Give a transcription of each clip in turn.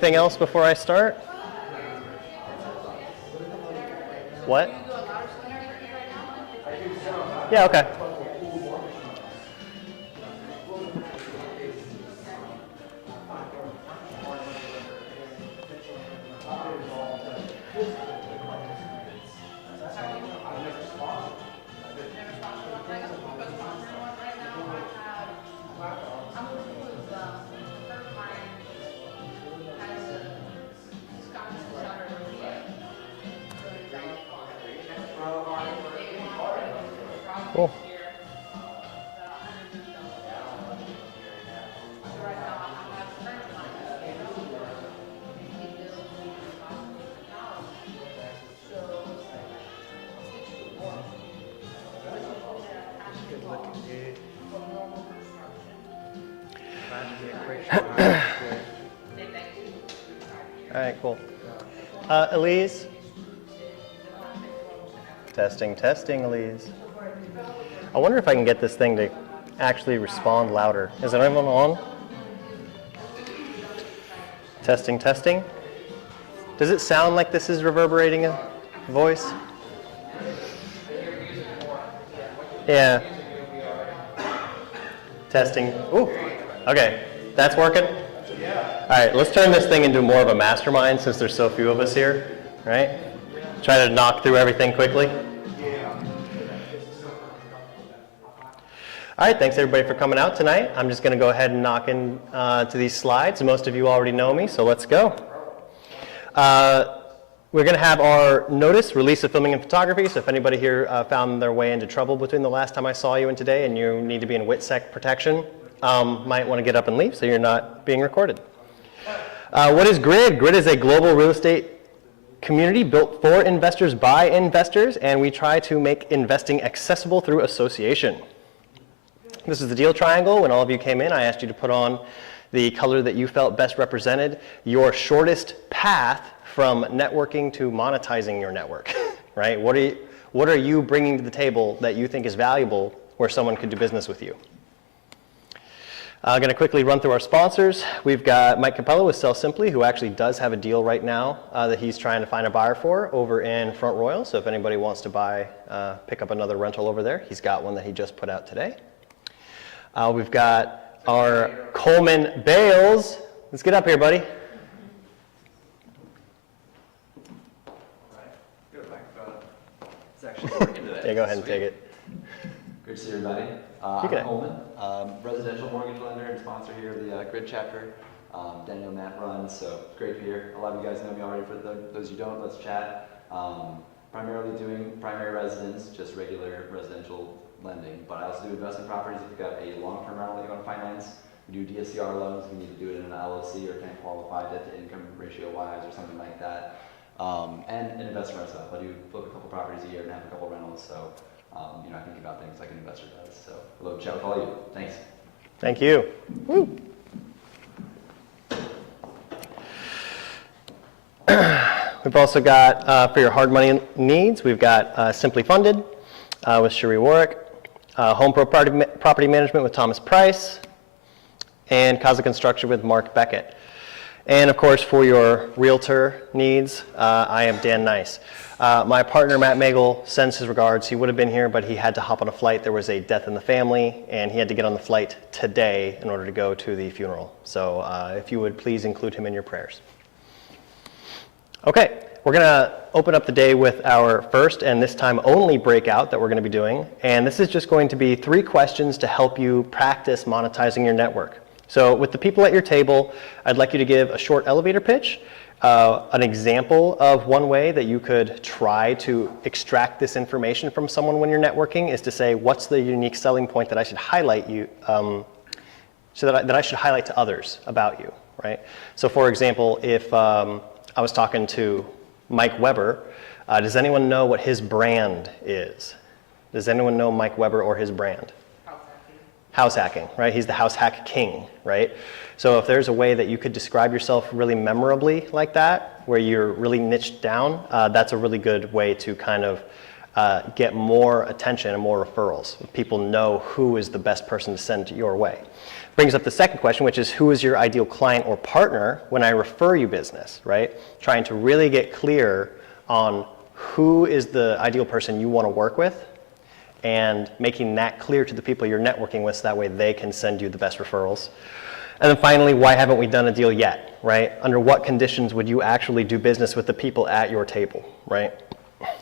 Anything else before I start? What? Yeah, okay. Cool. All right, cool. Elise? Testing, testing, Elise. I wonder if I can get this thing to actually respond louder. Is anyone on? Testing, testing. Does it sound like this is reverberating a voice? Yeah. Testing. Ooh. Okay, that's working? All right, let's turn this thing into more of a mastermind since there's so few of us here, right? Try to knock through everything quickly. All right, thanks everybody for coming out tonight. I'm just going to go ahead and knock in to these slides. Most of you already know me, so let's go. We're going to have our notice, release of filming and photography. So if anybody here found their way into trouble between the last time I saw you and today and you need to be in WITSEC protection, might want to get up and leave so you're not being recorded. What is GRID? GRID is a global real estate community built for investors by investors, and we try to make investing accessible through association. This is the deal triangle. When all of you came in, I asked you to put on the color that you felt best represented your shortest path from networking to monetizing your network, right? What are you bringing to the table that you think is valuable where someone could do business with you? I'm going to quickly run through our sponsors. We've got Mike Capello with Sell Simply, who actually does have a deal right now that he's trying to find a buyer for over in Front Royal. So if anybody wants to buy, pick up another rental over there, he's got one that he just put out today. We've got our Coleman Bales. Let's get up here, buddy. It's actually working today. Yeah, go ahead and take it. Good to see everybody. I'm Coleman, residential mortgage lender and sponsor here of the GRID chapter. Daniel and Matt runs, so great to be here. A lot of you guys know me already. For those you don't, let's chat. Primarily doing primary residence, just regular residential lending, but I also do investment properties. If you've got a long-term rental that you want to finance, we do DSCR loans. We need to do it in an LLC or can't qualify debt-to-income ratio-wise or something like that. And investment myself. I do flip a couple properties a year and have a couple rentals, so I think about things like an investor does. So I'd love to chat with all of you. Thanks. Thank you. Woo. We've also got, for your hard money needs, we've got Simply Funded with Cherie Warwick, Home Pro Property Management with Thomas Price, and Kaza Construction with Mark Beckett. And of course, for your realtor needs, I am Dan Nice. My partner, Matt Magel, sends his regards. He would have been here, but he had to hop on a flight. There was a death in the family, and he had to get on the flight today in order to go to the funeral. So if you would please include him in your prayers. Okay, we're going to open up the day with our first and this time only breakout that we're going to be doing. And this is just going to be 3 questions to help you practice monetizing your network. So with the people at your table, I'd like you to give a short elevator pitch, an example of one way that you could try to extract this information from someone when you're networking is to say, what's the unique selling point that I should highlight you, that I should highlight to others about you, right? So for example, if I was talking to Mike Weber, does anyone know what his brand is? Does anyone know Mike Weber or his brand? House hacking, right? He's the house hack king, right? So if there's a way that you could describe yourself really memorably like that, where you're really niched down, that's a really good way to kind of get more attention and more referrals. People know who is the best person to send your way. Brings up the second question, which is who is your ideal client or partner when I refer you business, right? Trying to really get clear on who is the ideal person you want to work with and making that clear to the people you're networking with so that way they can send you the best referrals. And then finally, why haven't we done a deal yet, right? Under what conditions would you actually do business with the people at your table, right?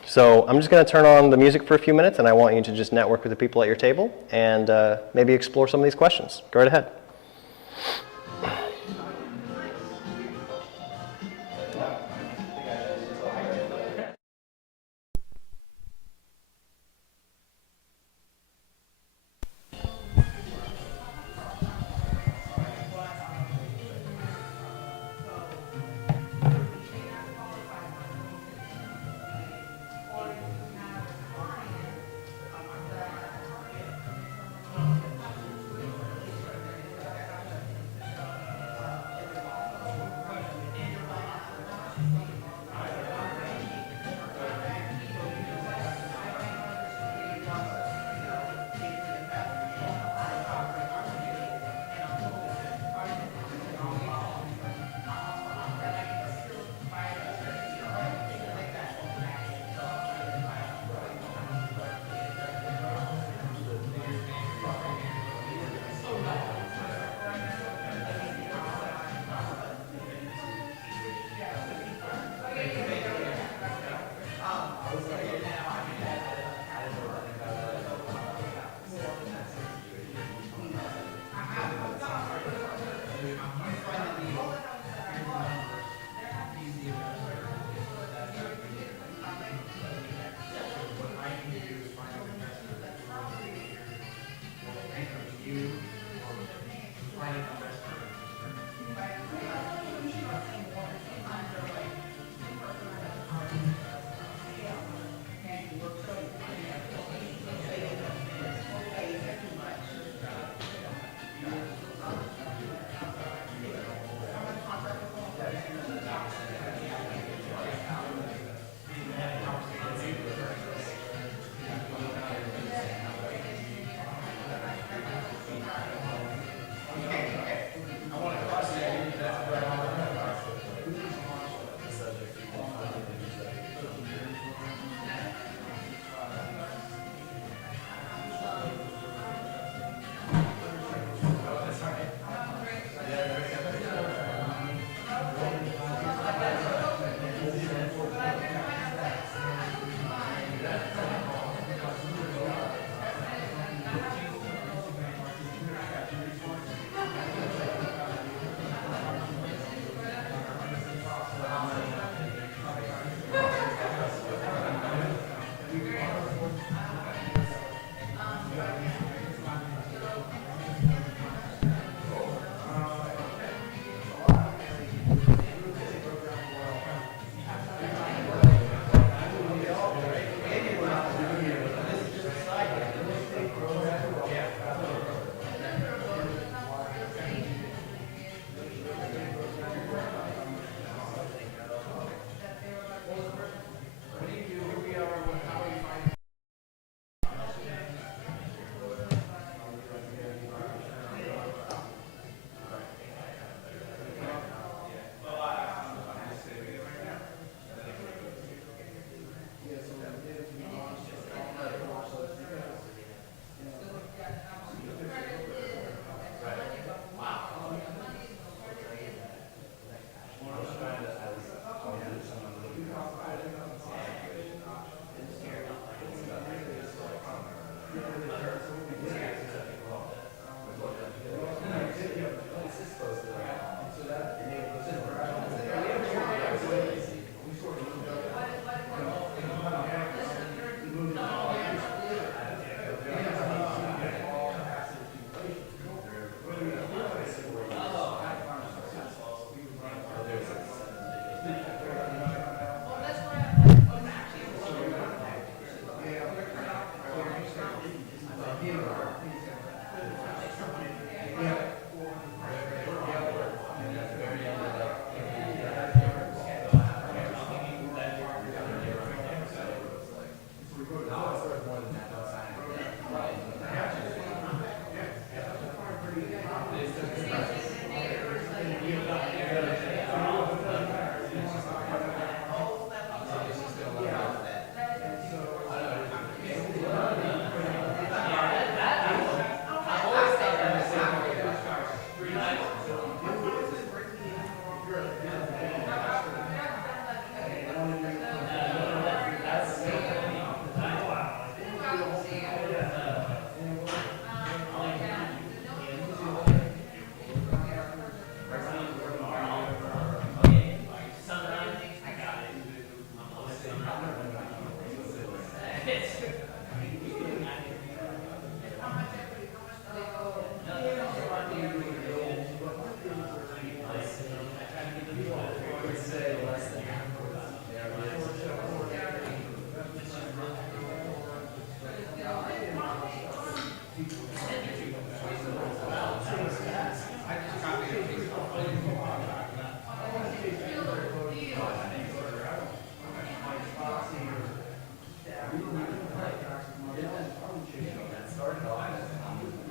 So I'm just going to turn on the music for a few minutes, and I want you to just network with the people at your table and maybe explore some of these questions. Go right ahead.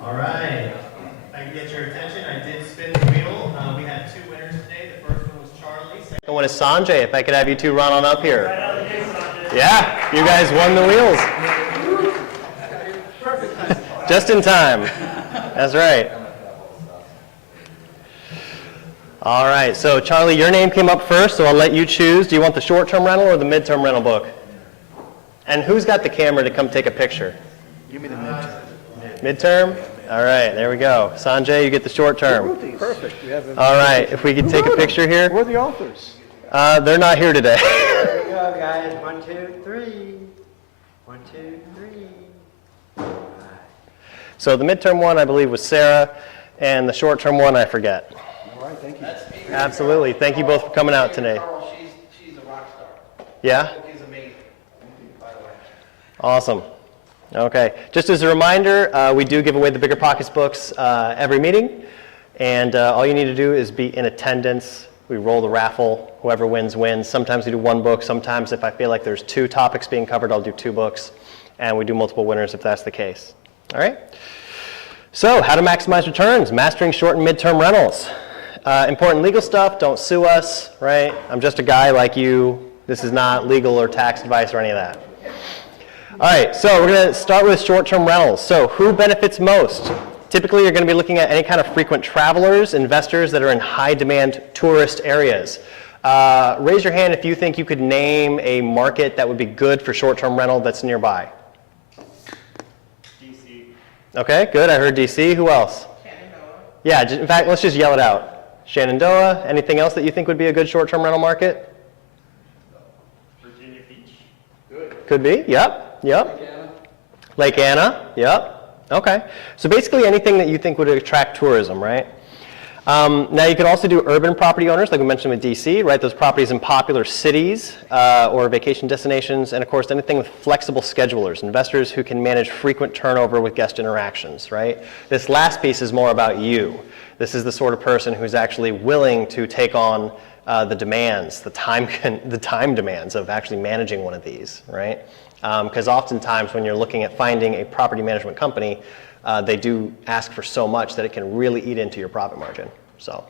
All right. If I can get your attention, I did spin the wheel. We had two winners today. The first one was Charlie. Second one is Sanjay. If I could have you two run on up here. Yeah, you guys won the wheels. Just in time. That's right. All right, so Charlie, your name came up first, so I'll let you choose. Do you want the short-term rental or the mid-term rental book? And who's got the camera to come take a picture? Give me the midterm. Midterm? All right, there we go. Sanjay, you get the short term. Perfect. We have All right, if we could take a picture here. Who are the authors? They're not here today. There we go, guys. 1, 2, 3. 1, 2, 3. So the midterm one, I believe, was Sarah, and the short-term one, I forget. All right, thank you. Absolutely. Thank you both for coming out today. Carl, she's a rock star. Yeah? She's amazing, by the way. Awesome. Okay. Just as a reminder, we do give away the Bigger Pockets books every meeting, and all you need to do is be in attendance. We roll the raffle. Whoever wins, wins. Sometimes we do one book. Sometimes if I feel like there's two topics being covered, I'll do 2 books, and we do multiple winners if that's the case. All right? So how to maximize returns, mastering short and midterm rentals. Important legal stuff, don't sue us, right? I'm just a guy like you. This is not legal or tax advice or any of that. All right, so we're going to start with short-term rentals. So who benefits most? Typically, you're going to be looking at any kind of frequent travelers, investors that are in high-demand tourist areas. Raise your hand if you think you could name a market that would be good for short-term rental that's nearby. DC. Okay, good. I heard DC. Who else? Shenandoah. Yeah, in fact, let's just yell it out. Shenandoah. Anything else that you think would be a good short-term rental market? Virginia Beach. Could be. Yep. Yep. Lake Anna. Yep. Okay. So basically anything that you think would attract tourism, right? Now you can also do urban property owners, like we mentioned with DC, right? Those properties in popular cities or vacation destinations, and of course anything with flexible schedulers, investors who can manage frequent turnover with guest interactions, right? This last piece is more about you. This is the sort of person who's actually willing to take on the demands, the time demands of actually managing one of these, right? Because oftentimes when you're looking at finding a property management company, they do ask for so much that it can really eat into your profit margin. So,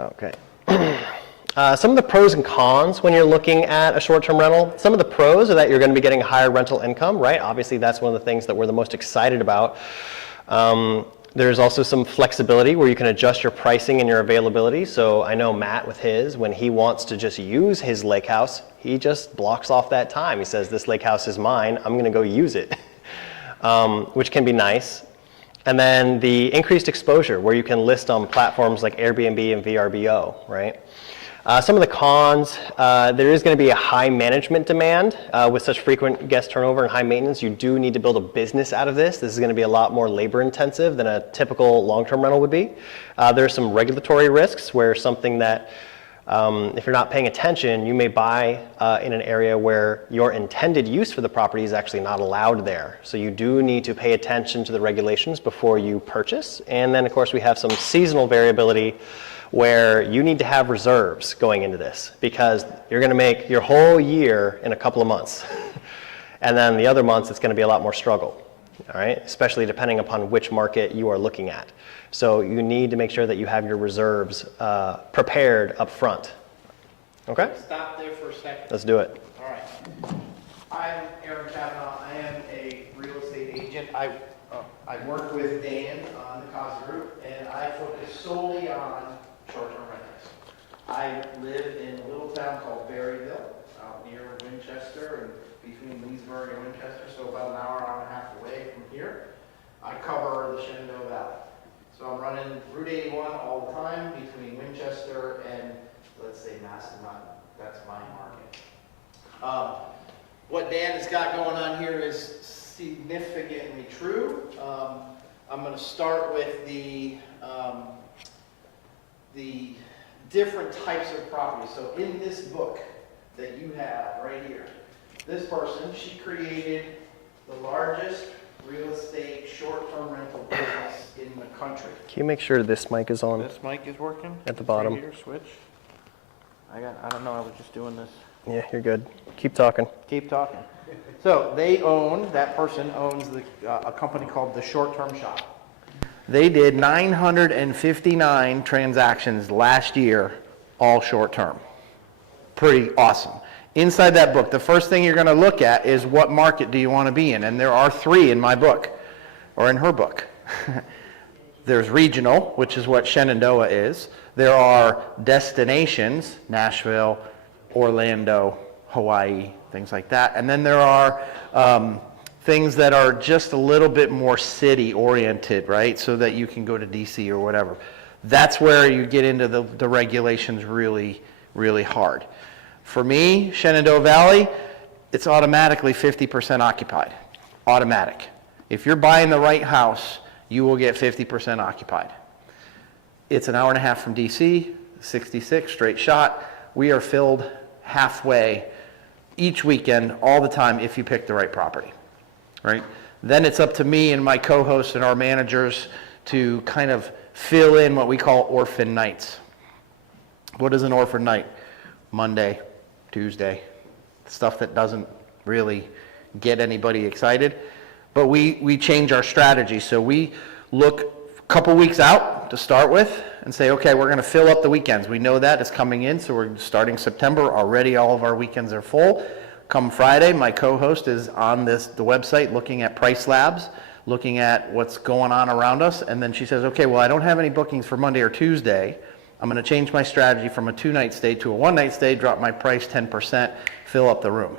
okay. Some of the pros and cons when you're looking at a short-term rental. Some of the pros are that you're going to be getting a higher rental income, right? Obviously, that's one of the things that we're the most excited about. There's also some flexibility where you can adjust your pricing and your availability. So I know Matt with his, when he wants to just use his lake house, he just blocks off that time. He says, this lake house is mine, I'm gonna go use it, which can be nice. And then the increased exposure where you can list on platforms like Airbnb and VRBO, right? Some of the cons, there is going to be a high management demand with such frequent guest turnover and high maintenance. You do need to build a business out of this. This is going to be a lot more labor intensive than a typical long-term rental would be. There are some regulatory risks where something that if you're not paying attention, you may buy in an area where your intended use for the property is actually not allowed there. So you do need to pay attention to the regulations before you purchase. And then of course we have some seasonal variability where you need to have reserves going into this because you're going to make your whole year in a couple of months. And then the other months, it's going to be a lot more struggle. all right? Especially depending upon which market you are looking at. So you need to make sure that you have your reserves prepared up front. Okay? Stop there for a second. Let's do it. All right. I'm Aaron Kavanaugh. I am a real estate agent. I work with Dan on the Casa Group, and I focus solely on short-term rentals. I live in a little town called Berryville, out near Winchester, and between Leesburg and Winchester, so about an hour and a half away from here. I cover the Shenandoah Valley. So I'm running Route 81 all the time between Winchester and, let's say, Manassas. That's my market. What Dan has got going on here is significantly true. I'm going to start with the different types of property. So in this book that you have right here, this person, she created the largest real estate short-term rental business in the country. Can you make sure this mic is on? This mic is working? At the bottom. Right here, switch. I don't know, I was just doing this. Yeah, you're good. Keep talking. Keep talking. So that person owns a company called The Short Term Shop. They did 959 transactions last year, all short term. Pretty awesome. Inside that book, the first thing you're going to look at is what market do you want to be in? And there are 3 in my book, or in her book. There's regional, which is what Shenandoah is. There are destinations, Nashville, Orlando, Hawaii, things like that. And then there are things that are just a little bit more city-oriented, right? So that you can go to DC or whatever. That's where you get into the regulations really, really hard. For me, Shenandoah Valley, it's automatically 50% occupied. Automatic. If you're buying the right house, you will get 50% occupied. It's an hour and a half from DC, 66, straight shot. We are filled halfway each weekend, all the time, if you pick the right property, right? Then it's up to me and my co-hosts and our managers to kind of fill in what we call orphan nights. What is an orphan night? Monday, Tuesday, stuff that doesn't really get anybody excited. But we change our strategy. So we look a couple weeks out to start with and say, okay, we're going to fill up the weekends. We know that it's coming in, so we're starting September. Already all of our weekends are full. Come Friday, my co-host is on the website looking at price labs, looking at what's going on around us. And then she says, okay, well, I don't have any bookings for Monday or Tuesday. I'm going to change my strategy from a 2-night stay to a 1-night stay, drop my price 10%, fill up the room.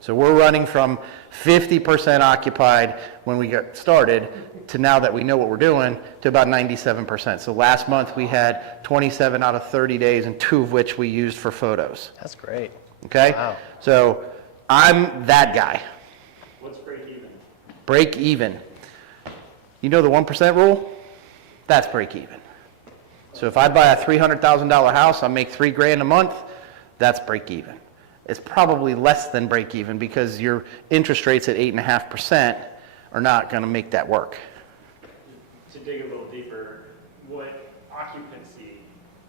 So we're running from 50% occupied when we got started to now that we know what we're doing to about 97%. So last month we had 27 out of 30 days and 2 of which we used for photos. That's great. Okay? Wow. So I'm that guy. What's break even? Break even. You know the 1% rule? That's break even. So if I buy a $300,000 house, I make $3,000 a month, that's break even. It's probably less than break even because your interest rates at 8.5% are not going to make that work. To dig a little deeper, what occupancy,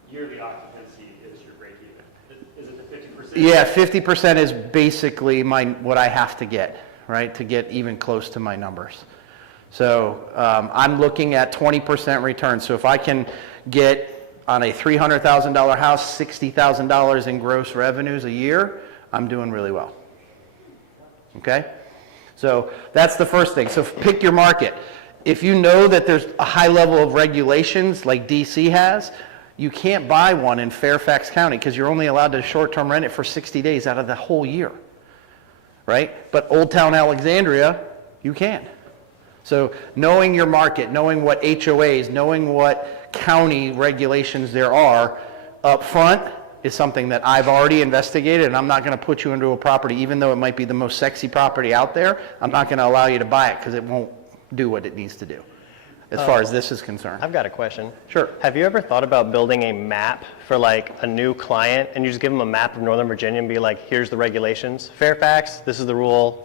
yearly occupancy is your break even? Is it the 50%? Yeah, 50% is basically what I have to get, right, to get even close to my numbers. So I'm looking at 20% return. So if I can get on a $300,000 house, $60,000 in gross revenues a year, I'm doing really well. Okay? So that's the first thing. So pick your market. If you know that there's a high level of regulations like DC has, you can't buy one in Fairfax County because you're only allowed to short-term rent it for 60 days out of the whole year. Right? But Old Town Alexandria, you can. So knowing your market, knowing what HOAs, knowing what county regulations there are up front is something that I've already investigated, and I'm not going to put you into a property, even though it might be the most sexy property out there, I'm not going to allow you to buy it because it won't do what it needs to do, as far as this is concerned. I've got a question. Sure. Have you ever thought about building a map for like a new client and you just give them a map of Northern Virginia and be like, here's the regulations. Fairfax, this is the rule.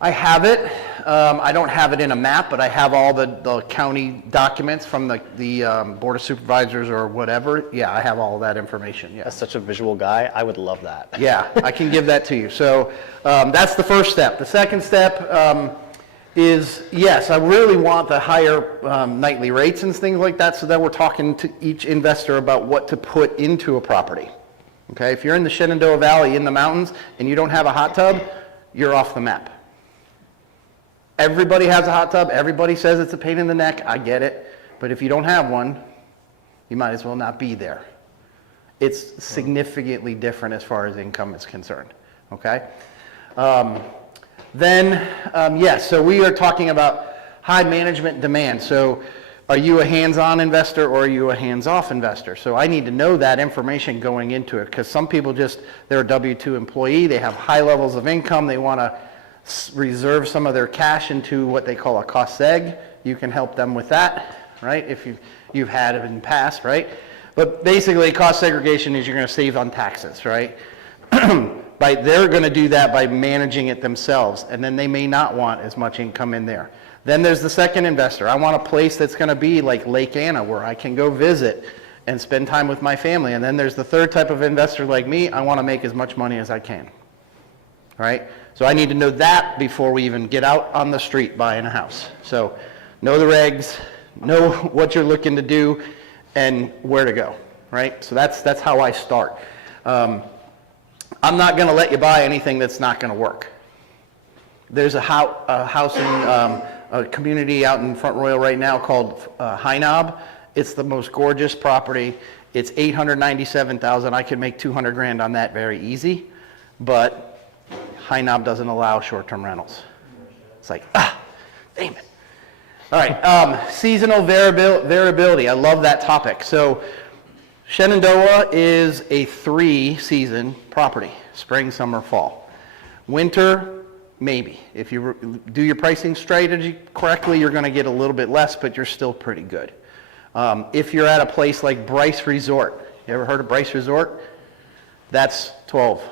I have it. I don't have it in a map, but I have all the county documents from the Board of Supervisors or whatever. Yeah, I have all of that information, yeah. As such a visual guy, I would love that. Yeah, I can give that to you. So that's the first step. The second step is, yes, I really want the higher nightly rates and things like that, so that we're talking to each investor about what to put into a property. Okay, if you're in the Shenandoah Valley in the mountains and you don't have a hot tub, you're off the map. Everybody has a hot tub, everybody says it's a pain in the neck, I get it, but if you don't have one, you might as well not be there. It's significantly different as far as income is concerned, okay? Yes, so we are talking about high management demand. So are you a hands-on investor or are you a hands-off investor? So I need to know that information going into it, because some people they're a W-2 employee, they have high levels of income, they want to reserve some of their cash into what they call a cost seg. You can help them with that, right? If you've had it in the past, right? But basically, cost segregation is you're going to save on taxes, right? They're going to do that by managing it themselves, and then they may not want as much income in there. Then there's the second investor. I want a place that's going to be like Lake Anna, where I can go visit and spend time with my family. And then there's the third type of investor like me. I want to make as much money as I can, right? So I need to know that before we even get out on the street buying a house. So know the regs, know what you're looking to do, and where to go, right? So that's how I start. I'm not going to let you buy anything that's not going to work. There's a house in a community out in Front Royal right now called High Knob. It's the most gorgeous property. It's $897,000. I could make $200,000 on that very easy, but High Knob doesn't allow short-term rentals. It's like, damn it. All right, seasonal variability. I love that topic. So Shenandoah is a 3-season property: spring, summer, fall. Winter, maybe. If you do your pricing strategy correctly, you're going to get a little bit less, but you're still pretty good. If you're at a place like Bryce Resort, you ever heard of Bryce Resort? That's 12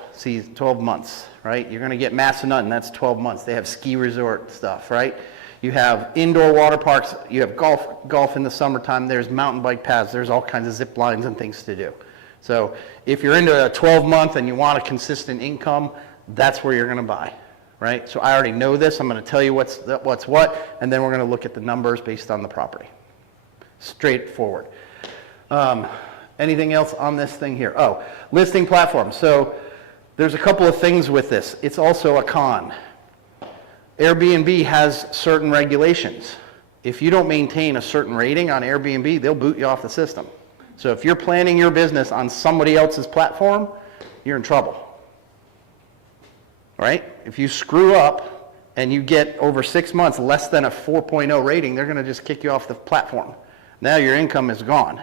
months, right? You're going to get Massanutten, that's 12 months. They have ski resort stuff, right? You have indoor water parks, you have golf in the summertime, there's mountain bike paths, there's all kinds of zip lines and things to do. So if you're into a 12-month and you want a consistent income, that's where you're going to buy, right? So I already know this. I'm going to tell you what's what, and then we're going to look at the numbers based on the property. Straightforward. Anything else on this thing here? Oh, listing platform. So there's a couple of things with this. It's also a con. Airbnb has certain regulations. If you don't maintain a certain rating on Airbnb, they'll boot you off the system. So if you're planning your business on somebody else's platform, you're in trouble, right? If you screw up and you get over 6 months less than a 4.0 rating, they're going to just kick you off the platform. Now your income is gone,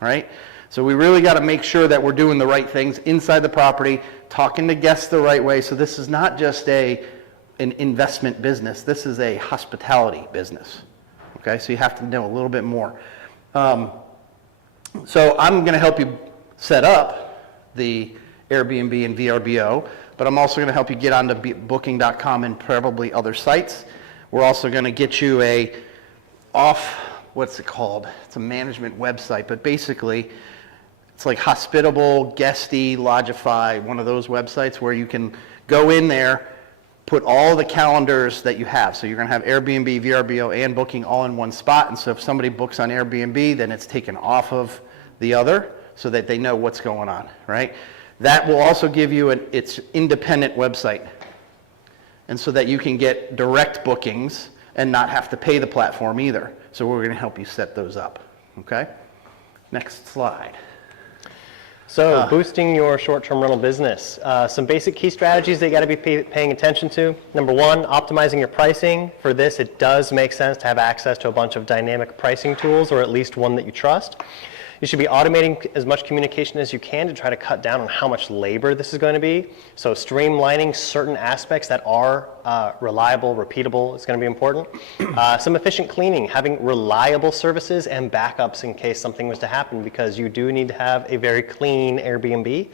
right? So we really got to make sure that we're doing the right things inside the property, talking to guests the right way. So this is not just an investment business. This is a hospitality business. Okay, so you have to know a little bit more. So I'm going to help you set up the Airbnb and VRBO, but I'm also going to help you get onto Booking.com and probably other sites. We're also going to get you what's it called? It's a management website, but basically it's like Hospitable, Guesty, Lodgify, one of those websites where you can go in there, put all the calendars that you have. So you're going to have Airbnb, VRBO, and Booking all in one spot. And so if somebody books on Airbnb, then it's taken off of the other so that they know what's going on, right? That will also give you its independent website. And so that you can get direct bookings and not have to pay the platform either. So we're going to help you set those up, okay? Next slide. So boosting your short-term rental business. Some basic key strategies that you got to be paying attention to. Number one, optimizing your pricing. For this, it does make sense to have access to a bunch of dynamic pricing tools, or at least one that you trust. You should be automating as much communication as you can to try to cut down on how much labor this is going to be. So streamlining certain aspects that are reliable, repeatable is going to be important. Some efficient cleaning, having reliable services and backups in case something was to happen, because you do need to have a very clean Airbnb.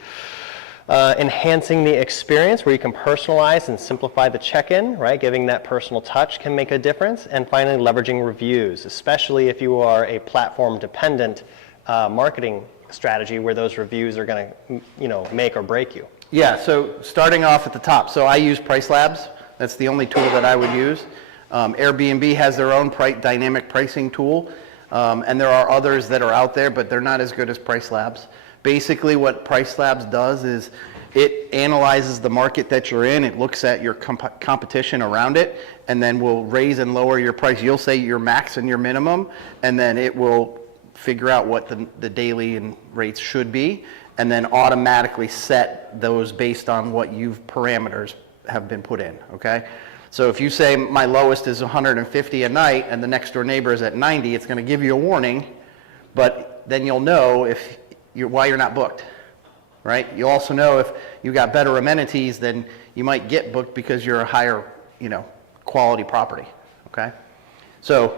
Enhancing the experience where you can personalize and simplify the check-in, right? Giving that personal touch can make a difference. And finally, leveraging reviews, especially if you are a platform-dependent marketing strategy where those reviews are going to, make or break you. Yeah, so starting off at the top. So I use Price Labs. That's the only tool that I would use. Airbnb has their own dynamic pricing tool, and there are others that are out there, but they're not as good as Price Labs. Basically, what Price Labs does is it analyzes the market that you're in, it looks at your competition around it, and then will raise and lower your price. You'll say your max and your minimum, and then it will figure out what the daily and rates should be, and then automatically set those based on what parameters have been put in, okay? So if you say my lowest is 150 a night and the next door neighbor is at 90, it's gonna give you a warning, but then you'll know why you're not booked, right? You also know if you got better amenities, then you might get booked because you're a higher, quality property, okay? So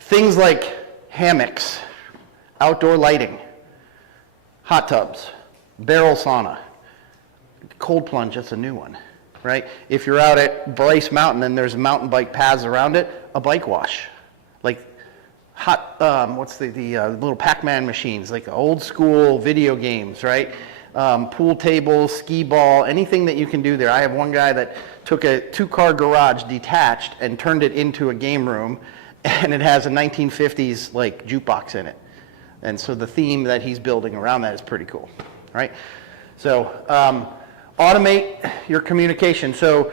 things like hammocks, outdoor lighting, hot tubs, barrel sauna, cold plunge, that's a new one, right? If you're out at Bryce Mountain and there's mountain bike paths around it, a bike wash. Like what's the little Pac-Man machines, like old school video games, right? Pool tables, skee ball, anything that you can do there. I have one guy that took a 2-car garage detached and turned it into a game room, and it has a 1950s like jukebox in it. And so the theme that he's building around that is pretty cool, right? So automate your communication. So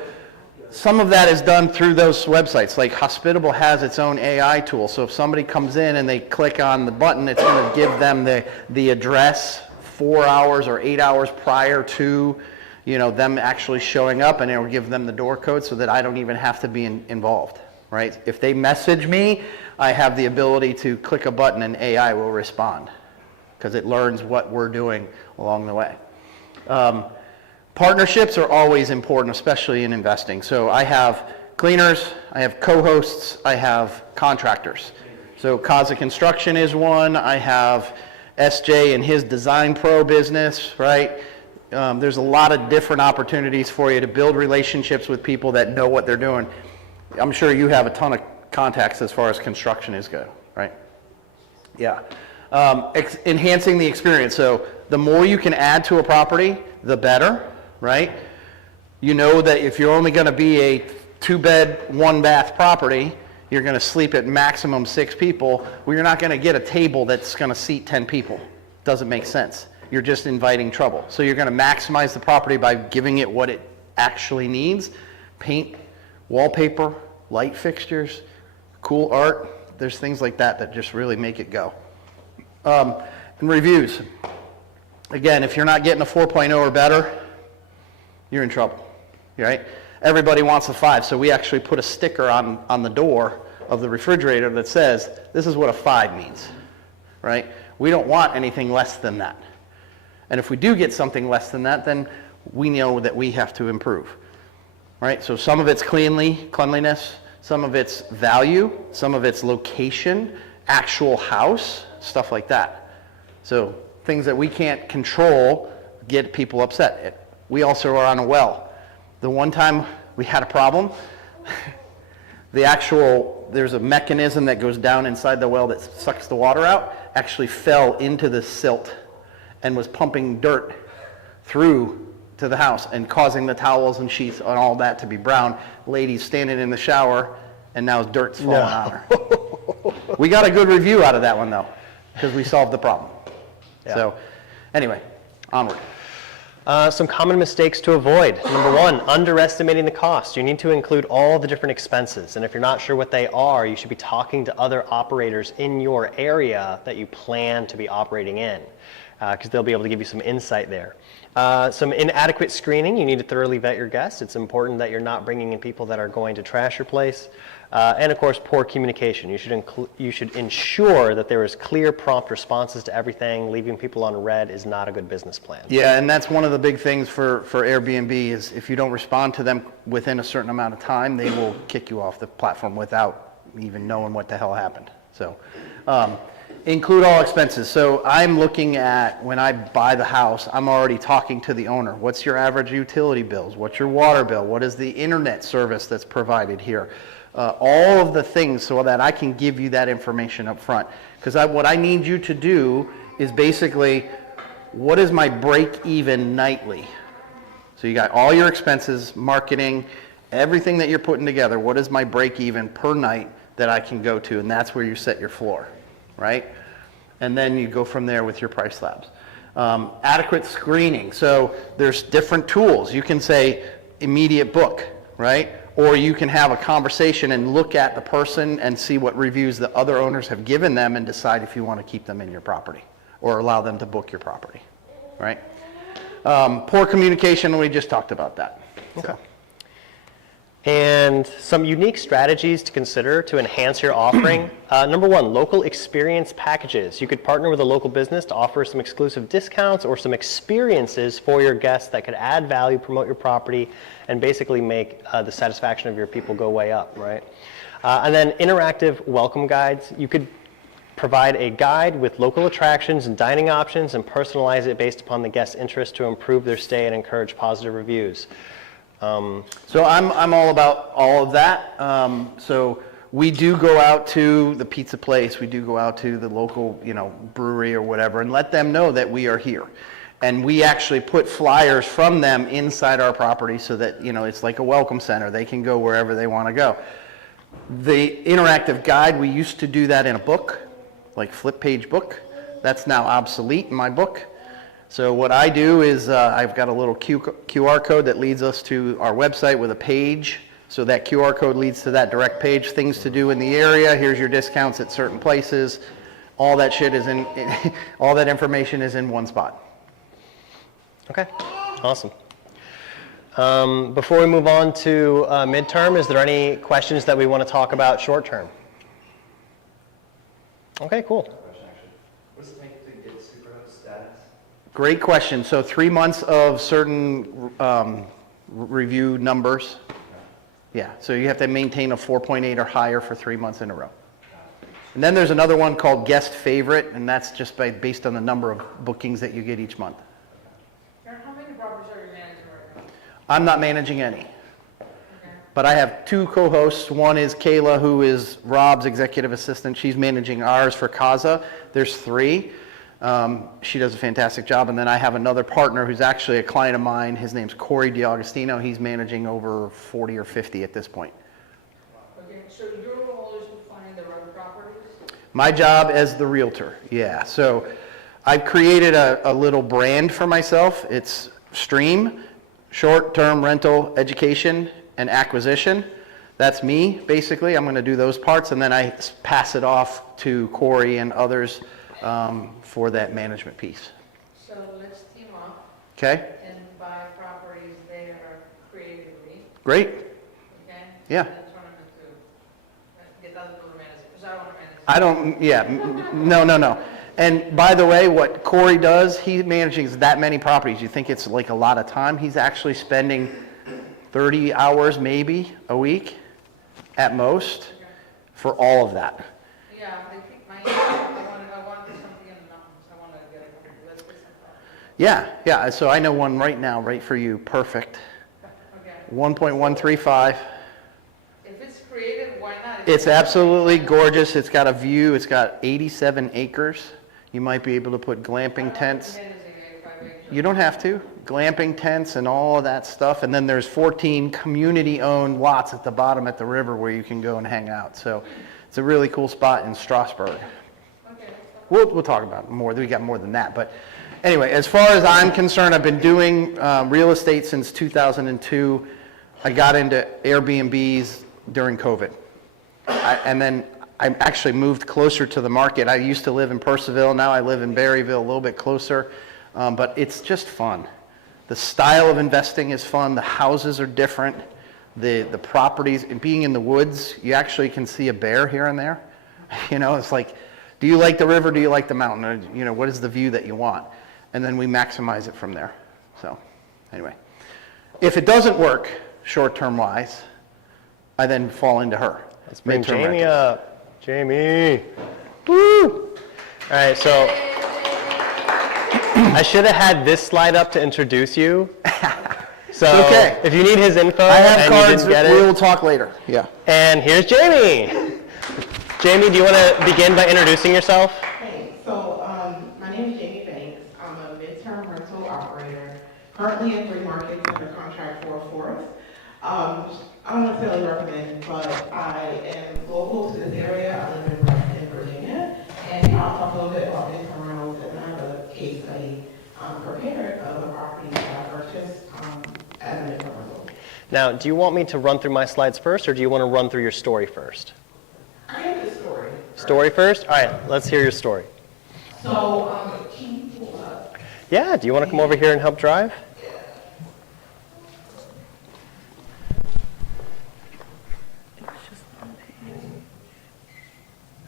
some of that is done through those websites. Like Hospitable has its own AI tool. So if somebody comes in and they click on the button, it's going to give them the address 4 hours or 8 hours prior to them actually showing up, and it will give them the door code so that I don't even have to be involved, right? If they message me, I have the ability to click a button and AI will respond because it learns what we're doing along the way. Partnerships are always important, especially in investing. So I have cleaners, I have co-hosts, I have contractors. So Kaza Construction is one. I have SJ and his Design Pro business, right? There's a lot of different opportunities for you to build relationships with people that know what they're doing. I'm sure you have a ton of contacts as far as construction is good, right? Yeah. Enhancing the experience. So the more you can add to a property, the better, right? You know that if you're only going to be a 2-bed, 1-bath property, you're going to sleep at maximum 6 people. Well, you're not going to get a table that's going to seat 10 people. Doesn't make sense. You're just inviting trouble. So you're going to maximize the property by giving it what it actually needs. Paint, wallpaper, light fixtures, cool art. There's things like that just really make it go. And reviews. Again, if you're not getting a 4.0 or better, you're in trouble, right? Everybody wants a 5, so we actually put a sticker on the door of the refrigerator that says, this is what a 5 means, right? We don't want anything less than that. And if we do get something less than that, then we know that we have to improve, right? So some of it's cleanliness, some of it's value, some of it's location, actual house, stuff like that. So things that we can't control get people upset. We also are on a well. The one time we had a problem, there's a mechanism that goes down inside the well that sucks the water out, actually fell into the silt and was pumping dirt through to the house and causing the towels and sheets and all that to be brown. Lady's standing in the shower and now dirt's falling on her. We got a good review out of that one though, because we solved the problem. Yeah. So anyway, onward. Some common mistakes to avoid. Number 1, underestimating the cost. You need to include all the different expenses. And if you're not sure what they are, you should be talking to other operators in your area that you plan to be operating in, because they'll be able to give you some insight there. Some inadequate screening. You need to thoroughly vet your guests. It's important that you're not bringing in people that are going to trash your place. And of course, poor communication. You should ensure that there is clear, prompt responses to everything. Leaving people on red is not a good business plan. Yeah, and that's one of the big things for Airbnb is if you don't respond to them within a certain amount of time, they will kick you off the platform without even knowing what the hell happened. So include all expenses. So I'm looking at, when I buy the house, I'm already talking to the owner. What's your average utility bills? What's your water bill? What is the internet service that's provided here? All of the things so that I can give you that information up front. Because what I need you to do is basically, what is my break even nightly? So you got all your expenses, marketing, Everything that you're putting together, what is my break even per night that I can go to? And that's where you set your floor, right? And then you go from there with your price slabs. Adequate screening. So there's different tools. You can say immediate book, right? Or you can have a conversation and look at the person and see what reviews the other owners have given them and decide if you want to keep them in your property or allow them to book your property, right? Poor communication, we just talked about that. Okay. And some unique strategies to consider to enhance your offering. Number one, local experience packages. You could partner with a local business to offer some exclusive discounts or some experiences for your guests that could add value, promote your property, and basically make the satisfaction of your people go way up, right? And then interactive welcome guides. You could provide a guide with local attractions and dining options and personalize it based upon the guest's interest to improve their stay and encourage positive reviews. So I'm all about all of that. So we do go out to the pizza place, we do go out to the local, brewery or whatever, and let them know that we are here. And we actually put flyers from them inside our property so that, it's like a welcome center. They can go wherever they want to go. The interactive guide, we used to do that in a book, like flip page book. That's now obsolete in my book. So what I do is I've got a little QR code that leads us to our website with a page. So that QR code leads to that direct page, things to do in the area. Here's your discounts at certain places. All that shit is all that information is in one spot. Okay, awesome. Before we move on to midterm, is there any questions that we want to talk about short term? Okay, cool. What's it take to get super status? Great question. So 3 months of certain review numbers. Yeah, so you have to maintain a 4.8 or higher for 3 months in a row. And then there's another one called guest favorite, and that's just based on the number of bookings that you get each month. How many properties are you managing right now? I'm not managing any. But I have 2 co-hosts. One is Kayla, who is Rob's executive assistant. She's managing ours for Casa. There's 3. She does a fantastic job. And then I have another partner who's actually a client of mine. His name's Corey DiAugustino. He's managing over 40 or 50 at this point. Okay, so your role is to find the right properties? My job as the realtor, yeah. So I've created a little brand for myself. It's Stream, short-term rental education and acquisition. That's me, basically. I'm going to do those parts, and then I pass it off to Corey and others for that management piece. So let's team up Okay? and buy properties there creatively, Great. okay? Yeah. And then turn them into, get other people to manage it, because I don't want to manage it. I don't, yeah, no. And by the way, what Corey does, he manages that many properties. You think it's like a lot of time. He's actually spending 30 hours maybe a week at most for all of that. Yeah, I think I want something in the mountains. I want to get let's get some property. Yeah, so I know one right now, right for you, perfect. Okay. 1.135. If it's creative, why not? It's absolutely gorgeous. It's got a view. It's got 87 acres. You might be able to put glamping tents. You don't have to. Glamping tents and all of that stuff. And then there's 14 community-owned lots at the bottom at the river where you can go and hang out. So it's a really cool spot in Strasburg. Okay. We'll talk about it more. We got more than that. But anyway, as far as I'm concerned, I've been doing real estate since 2002. I got into Airbnbs during COVID. And then I actually moved closer to the market. I used to live in Purcellville. Now I live in Berryville, a little bit closer. But it's just fun. The style of investing is fun. The houses are different. The properties, and being in the woods, you actually can see a bear here and there. It's like, do you like the river? Do you like the mountain? Or, what is the view that you want? And then we maximize it from there. So anyway, if it doesn't work short-term wise, I then fall into her. Let's bring Midterm Jamie rentals. up. Jamie. Woo! All right, so I should have had this slide up to introduce you. So It's okay. if you need his info I have and cards. you didn't get We it, will talk later. Yeah. and here's Jamie. Jamie, do you want to begin by introducing yourself? Hey, so my name is Jamie Banks. I'm a midterm rental operator, currently in 3 markets under contract for a 4th. I don't necessarily recommend, but I am local to this area. I live in Reston, Virginia. And I'll talk a little bit about midterm rentals, and I have a case study prepared of a property that I purchased as a midterm rental. Now, do you want me to run through my slides first, or do you want to run through your story first? I have the story. Story first? All right, let's hear your story. So, can you pull up? Yeah, do you want to come over here and help drive?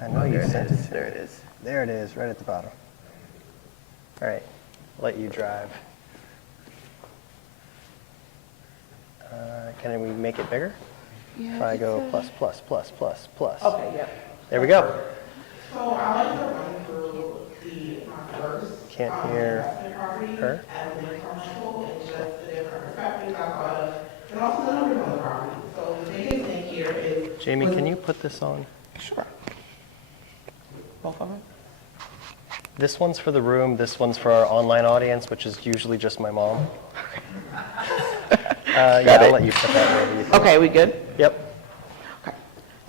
I know you sent it. There it is. There it is, right at the bottom. All right, let you drive. Can we make it bigger? Yeah, If I go plus, plus, plus, plus, plus. Okay, yep. There we go. So I like to run through my first Can't hear investment property her. as an income rental and just the different perspectives I thought of, and also the numbers on the property. So the biggest thing here is Jamie, can you put this on? sure. Both of them? This one's for the room, this one's for our online audience, which is usually just my mom. Yeah, I'll let you put that wherever you think. Okay, we good? Yep. Okay.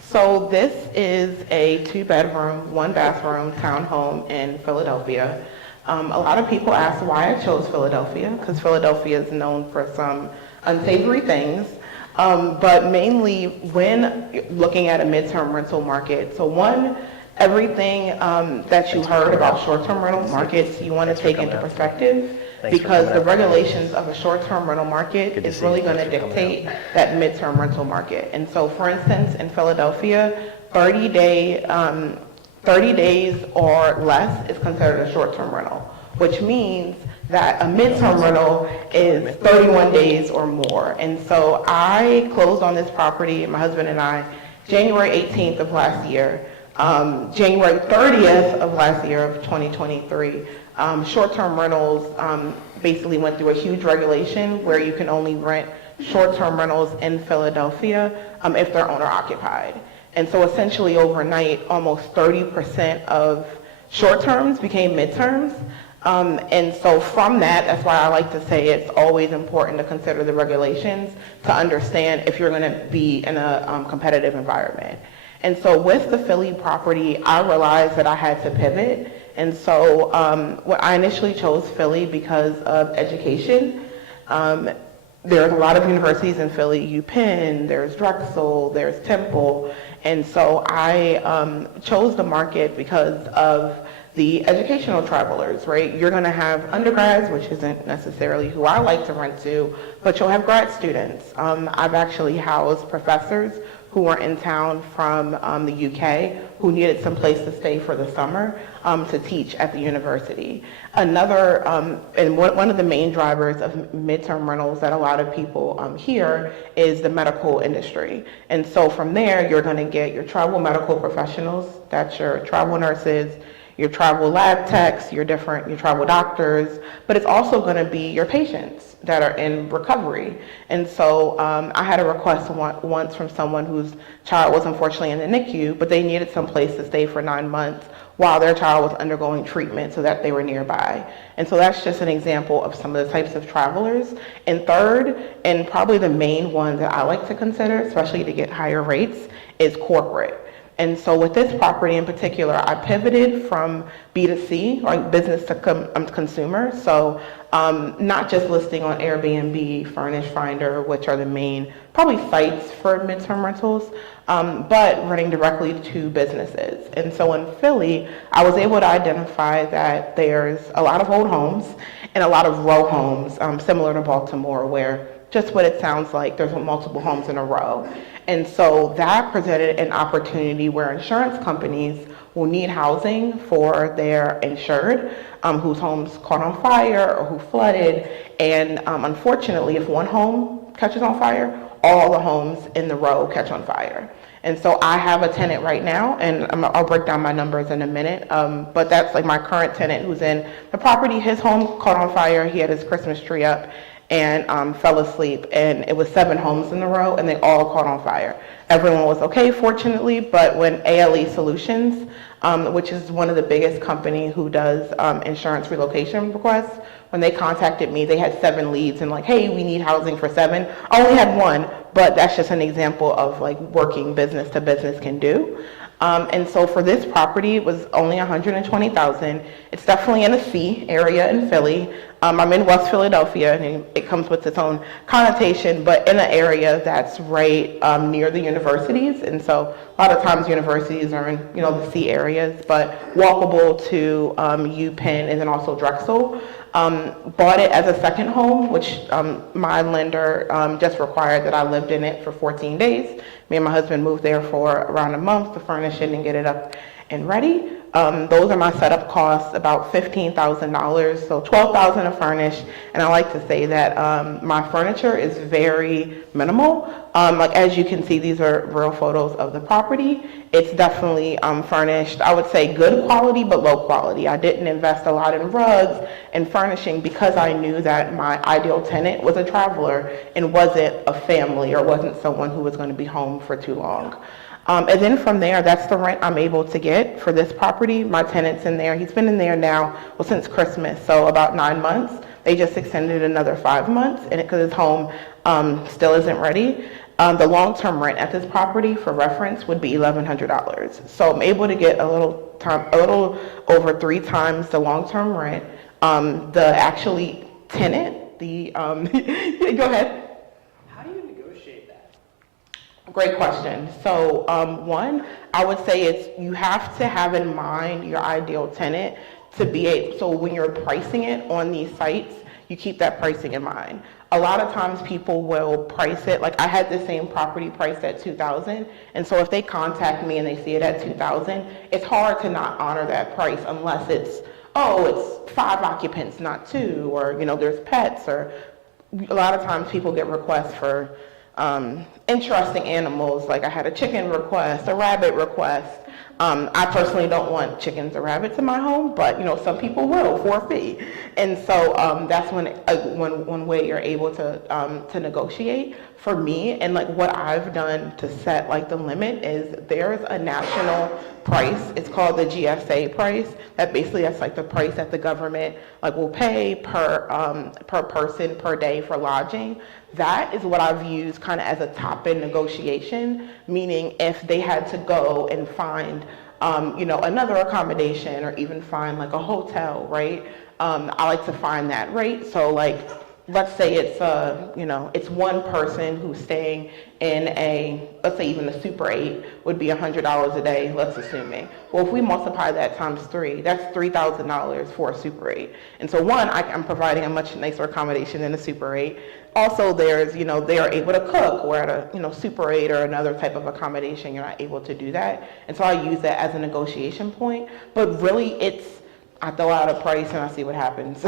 So this is a 2-bedroom, 1-bathroom townhome in Philadelphia. A lot of people ask why I chose Philadelphia, because Philadelphia is known for some unsavory things, but mainly when looking at a midterm rental market. So one, everything that you heard about short-term rental markets, you want to take into perspective, because the regulations of a short-term rental market is really going to dictate that midterm rental market. And so, for instance, in Philadelphia, 30 days or less is considered a short-term rental, which means that a midterm rental is 31 days or more. And so I closed on this property, my husband and I, January 18th of last year. January 30th of last year of 2023, short-term rentals basically went through a huge regulation where you can only rent short-term rentals in Philadelphia if they're owner-occupied. And so essentially overnight, almost 30% of short-terms became midterms. And so from that, that's why I like to say it's always important to consider the regulations to understand if you're going to be in a competitive environment. And so with the Philly property, I realized that I had to pivot. And so I initially chose Philly because of education. There's a lot of universities in Philly, UPenn, there's Drexel, there's Temple. And so I chose the market because of the educational travelers, right? You're gonna have undergrads, which isn't necessarily who I like to rent to, but you'll have grad students. I've actually housed professors who were in town from the UK who needed some place to stay for the summer to teach at the university. Another, and one of the main drivers of midterm rentals that a lot of people hear is the medical industry. And so from there, you're gonna get your travel medical professionals, that's your travel nurses, your travel lab techs, your travel doctors, but it's also going to be your patients that are in recovery. And so I had a request once from someone whose child was unfortunately in the NICU, but they needed some place to stay for 9 months while their child was undergoing treatment so that they were nearby. And so that's just an example of some of the types of travelers. And third, and probably the main one that I like to consider, especially to get higher rates, is corporate. And so with this property in particular, I pivoted from B2C, like business to consumer. So not just listing on Airbnb, Furnish Finder, which are the main probably sites for midterm rentals, but running directly to businesses. And so in Philly, I was able to identify that there's a lot of old homes and a lot of row homes, similar to Baltimore, where just what it sounds like, there's multiple homes in a row. And so that presented an opportunity where insurance companies will need housing for their insured whose homes caught on fire or who flooded. And unfortunately, if one home catches on fire, all the homes in the row catch on fire. And so I have a tenant right now, and I'll break down my numbers in a minute, but that's like my current tenant who's in the property. His home caught on fire. He had his Christmas tree up. and fell asleep, and it was 7 homes in a row, and they all caught on fire. Everyone was okay, fortunately, but when ALE Solutions, which is one of the biggest company who does insurance relocation requests, when they contacted me, they had 7 leads and like, hey, we need housing for 7. I only had 1, but that's just an example of like working business to business can do. And so for this property, it was only $120,000. It's definitely in a C area in Philly. I'm in West Philadelphia, and it comes with its own connotation, but in an area that's right near the universities. And so a lot of times universities are in, the C areas, but walkable to UPenn and then also Drexel. Bought it as a second home, which my lender just required that I lived in it for 14 days. Me and my husband moved there for around a month to furnish it and get it up and ready. Those are my setup costs, about $15,000, so $12,000 to furnish. And I like to say that my furniture is very minimal. Like as you can see, these are real photos of the property. It's definitely furnished, I would say good quality, but low quality. I didn't invest a lot in rugs and furnishing because I knew that my ideal tenant was a traveler and wasn't a family or wasn't someone who was going to be home for too long. And then from there, that's the rent I'm able to get for this property. My tenant's in there. He's been in there now, well, since Christmas, so about 9 months. They just extended another 5 months, and because his home still isn't ready. The long-term rent at this property, for reference, would be $1,100. So I'm able to get a little over 3 times the long-term rent. The actually tenant, go ahead. How do you negotiate that? Great question. So one, I would say you have to have in mind your ideal tenant to be able, so when you're pricing it on these sites, you keep that pricing in mind. A lot of times people will price it, like I had the same property priced at $2,000, and so if they contact me and they see it at $2,000, it's hard to not honor that price unless it's 5 occupants, not 2, or there's pets, or a lot of times people get requests for interesting animals, like I had a chicken request, a rabbit request. I personally don't want chickens or rabbits in my home, but some people will for a fee, and so that's one way you're able to negotiate. For me, and like what I've done to set like the limit is there's a national price. It's called the GSA price. That's like the price that the government will pay per person per day for lodging. That is what I've used kind of as a top-end negotiation, meaning if they had to go and find, another accommodation or even find like a hotel, right? I like to find that rate. So like, let's say it's one person who's staying in let's say even a Super 8 would be $100 a day, let's assuming. Well, if we multiply that times 3, that's $3,000 for a Super 8. And so one, I'm providing a much nicer accommodation than a Super 8. Also, there's, they are able to cook, where at a Super 8 or another type of accommodation, you're not able to do that. And so I use that as a negotiation point. But really, I throw out a price and I see what happens.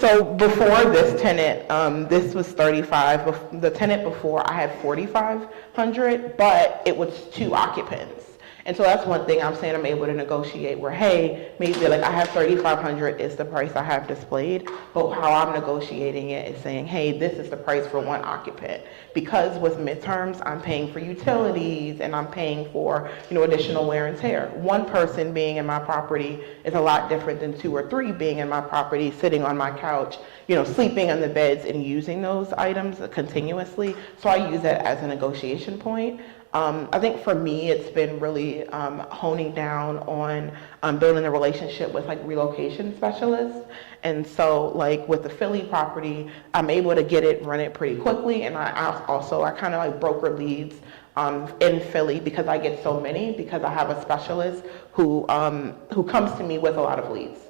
So before this tenant, this was 35. The tenant before, I had 4,500, but it was 2 occupants. And so that's one thing I'm saying I'm able to negotiate where, hey, maybe like I have 3,500 is the price I have displayed, but how I'm negotiating it is saying, hey, this is the price for 1 occupant. Because with midterms, I'm paying for utilities and I'm paying for, additional wear and tear. 1 person being in my property is a lot different than 2 or 3 being in my property, sitting on my couch, sleeping on the beds and using those items continuously. So I use that as a negotiation point. I think for me, it's been really honing down on building a relationship with like relocation specialists. And so like with the Philly property, I'm able to get it, run it pretty quickly. And I kind of like broker leads in Philly because I get so many, because I have a specialist who comes to me with a lot of leads.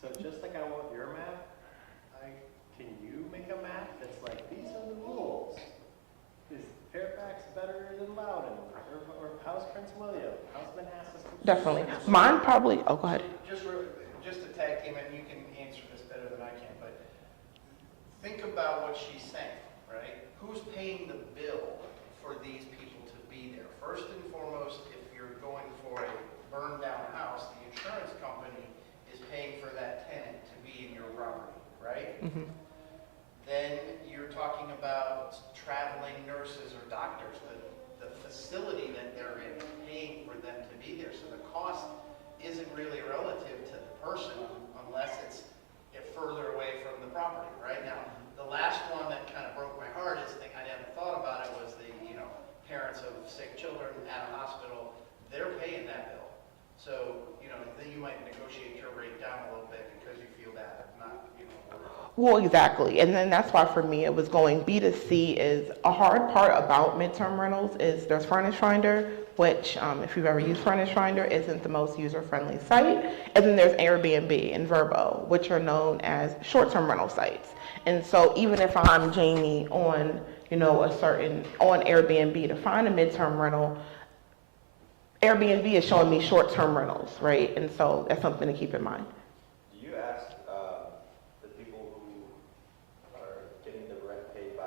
So just like I want your map, can you make a map that's like, these are the rules? Is Fairfax better than Loudoun? Or how's Prince William? How's Manassas? Definitely. Mine probably, go ahead. Just to tag team it, and you can answer this better than I can, but think about what she's saying, right? Who's paying the bill for these people to be there? First and foremost, if you're going for a burned down house, the insurance company is paying for that tenant to be in your property, right? Mm-hmm. Well, exactly. And then that's why for me, it was going B2C is a hard part about midterm rentals is there's Furnish Finder, which if you've ever used Furnish Finder, isn't the most user-friendly site. And then there's Airbnb and Vrbo, which are known as short-term rental sites. And so even if I'm Jamie on, on Airbnb to find a midterm rental, Airbnb is showing me short-term rentals, right? And so that's something to keep in mind. Do you ask the people who are getting the rent paid by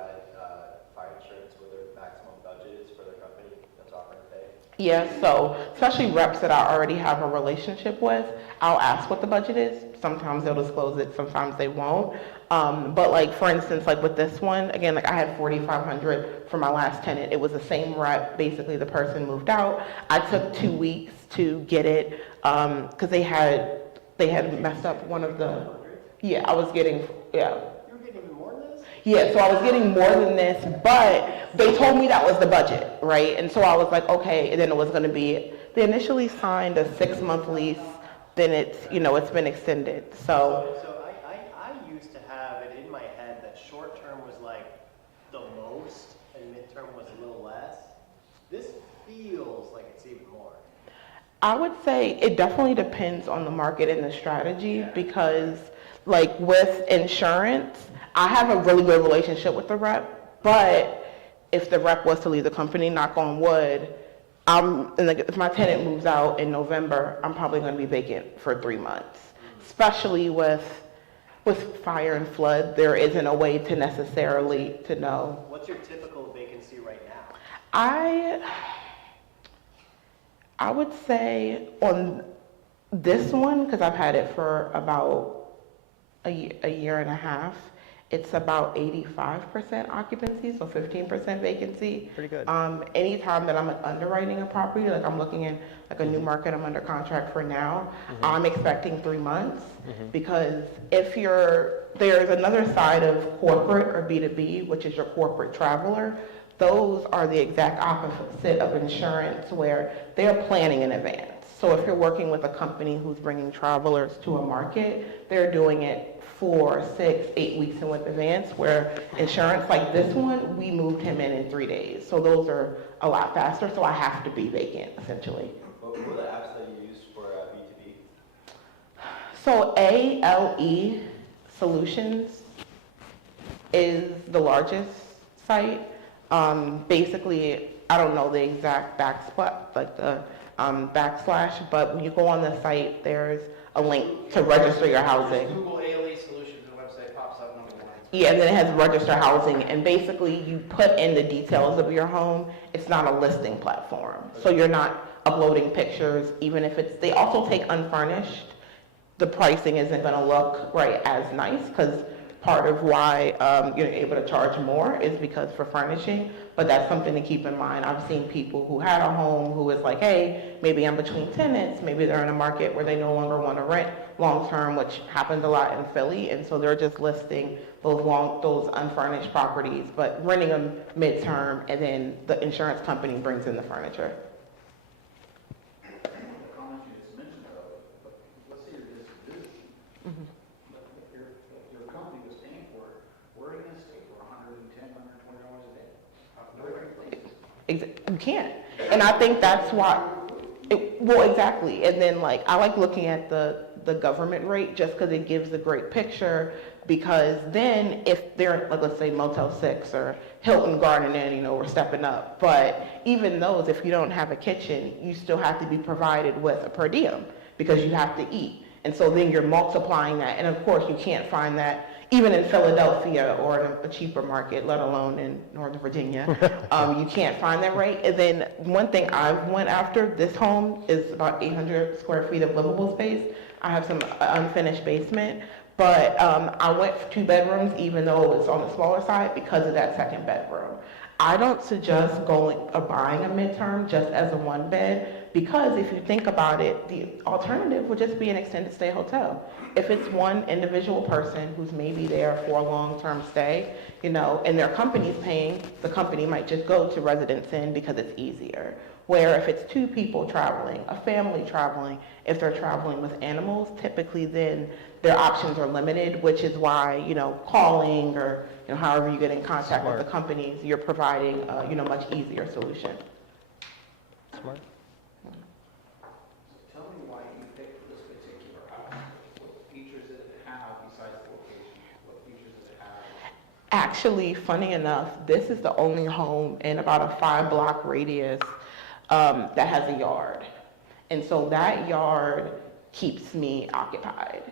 fire insurance what their maximum budget is for their company that's offering to pay? Yeah, so especially reps that I already have a relationship with, I'll ask what the budget is. Sometimes they'll disclose it, sometimes they won't. But like, for instance, like with this one, again, like I had $4,500 for my last tenant. It was the same rep, basically the person moved out. I took 2 weeks to get it, because they had messed up one of the, yeah, I was getting, yeah. You were getting even more than this? Yeah, so I was getting more than this, but they told me that was the budget, right? And so I was like, okay, and then it was gonna be, they initially signed a 6-month lease, then it's, it's been extended, so. So I used to have it in my head that short term was like the most and midterm was a little less. This feels like it's even more. I would say it definitely depends on the market and the strategy because like with insurance, I have a really good relationship with the rep, but if the rep was to leave the company, knock on wood, and like if my tenant moves out in November, I'm probably going to be vacant for 3 months, especially with fire and flood. There isn't a way to necessarily to know. What's your typical vacancy right now? I would say on this one, because I've had it for about a year and a half, it's about 85% occupancy, so 15% vacancy. Pretty good. Anytime that I'm underwriting a property, like I'm looking in like a new market I'm under contract for now, I'm expecting 3 months because there's another side of corporate or B2B, which is your corporate traveler. Those are the exact opposite of insurance where they're planning in advance. So if you're working with a company who's bringing travelers to a market, they're doing it 4, 6, 8 weeks in advance, where insurance like this one, we moved him in 3 days. So those are a lot faster, so I have to be vacant, essentially. What were the apps that you used for B2B? So ALE Solutions is the largest site. Basically, I don't know the exact backslash, but when you go on the site, there's a link to register your housing. Google ALE Solutions, the website pops up number 1. Yeah, and then it has register housing, and basically you put in the details of your home. It's not a listing platform, so you're not uploading pictures, even if they also take unfurnished. The pricing isn't gonna look right as nice, because part of why you're able to charge more is because for furnishing, but that's something to keep in mind. I've seen people who had a home who was like, hey, maybe I'm between tenants, maybe they're in a market where they no longer want to rent long-term, which happens a lot in Philly, and so they're just listing those unfurnished properties, but renting them midterm, and then the insurance company brings in the furniture. The comment you just mentioned, though, but let's say you're disability, your company was paying for it. We're in this state for $110, $120 a day. No other places. You can't. And I think that's why, well, exactly. And then like, I like looking at the government rate just because it gives a great picture, because then if they're, like, let's say Motel 6 or Hilton Garden Inn, we're stepping up. But even those, if you don't have a kitchen, you still have to be provided with a per diem because you have to eat. And so then you're multiplying that. And of course, you can't find that even in Philadelphia or in a cheaper market, let alone in Northern Virginia. You can't find that rate. And then one thing I've went after, this home is about 800 square feet of livable space. I have some unfinished basement, but I went for 2 bedrooms, even though it was on the smaller side, because of that second bedroom. I don't suggest buying a midterm just as a 1 bed, because if you think about it, the alternative would just be an extended stay hotel. If it's one individual person who's maybe there for a long-term stay, and their company's paying, the company might just go to Residence Inn because it's easier. Where if it's two people traveling, a family traveling, if they're traveling with animals, typically then their options are limited, which is why, calling or, however you get in contact with the companies, you're providing a, much easier solution. Smart. Tell me why you picked this particular house. What features does it have besides the location? What features does it have? Actually, funny enough, this is the only home in about a 5-block radius that has a yard. And so that yard keeps me occupied.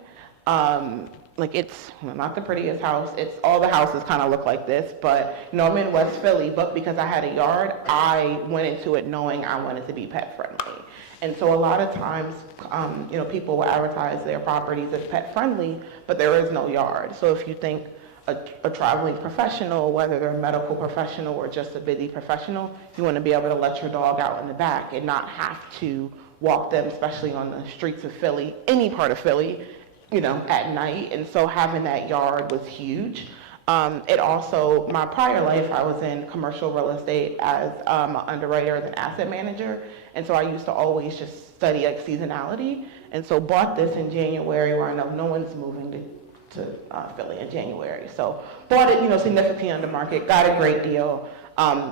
It's not the prettiest house. It's all the houses kind of look like this, but I'm in West Philly, but because I had a yard, I went into it knowing I wanted to be pet friendly. And so a lot of times, people will advertise their properties as pet friendly, but there is no yard. So if you think a traveling professional, whether they're a medical professional or just a busy professional, you want to be able to let your dog out in the back and not have to walk them, especially on the streets of Philly, any part of Philly, at night. And so having that yard was huge. It also, my prior life, I was in commercial real estate as an underwriter and an asset manager. And so I used to always just study seasonality. And so bought this in January where I know no one's moving to Philly in January. So bought it, significantly under market, got a great deal.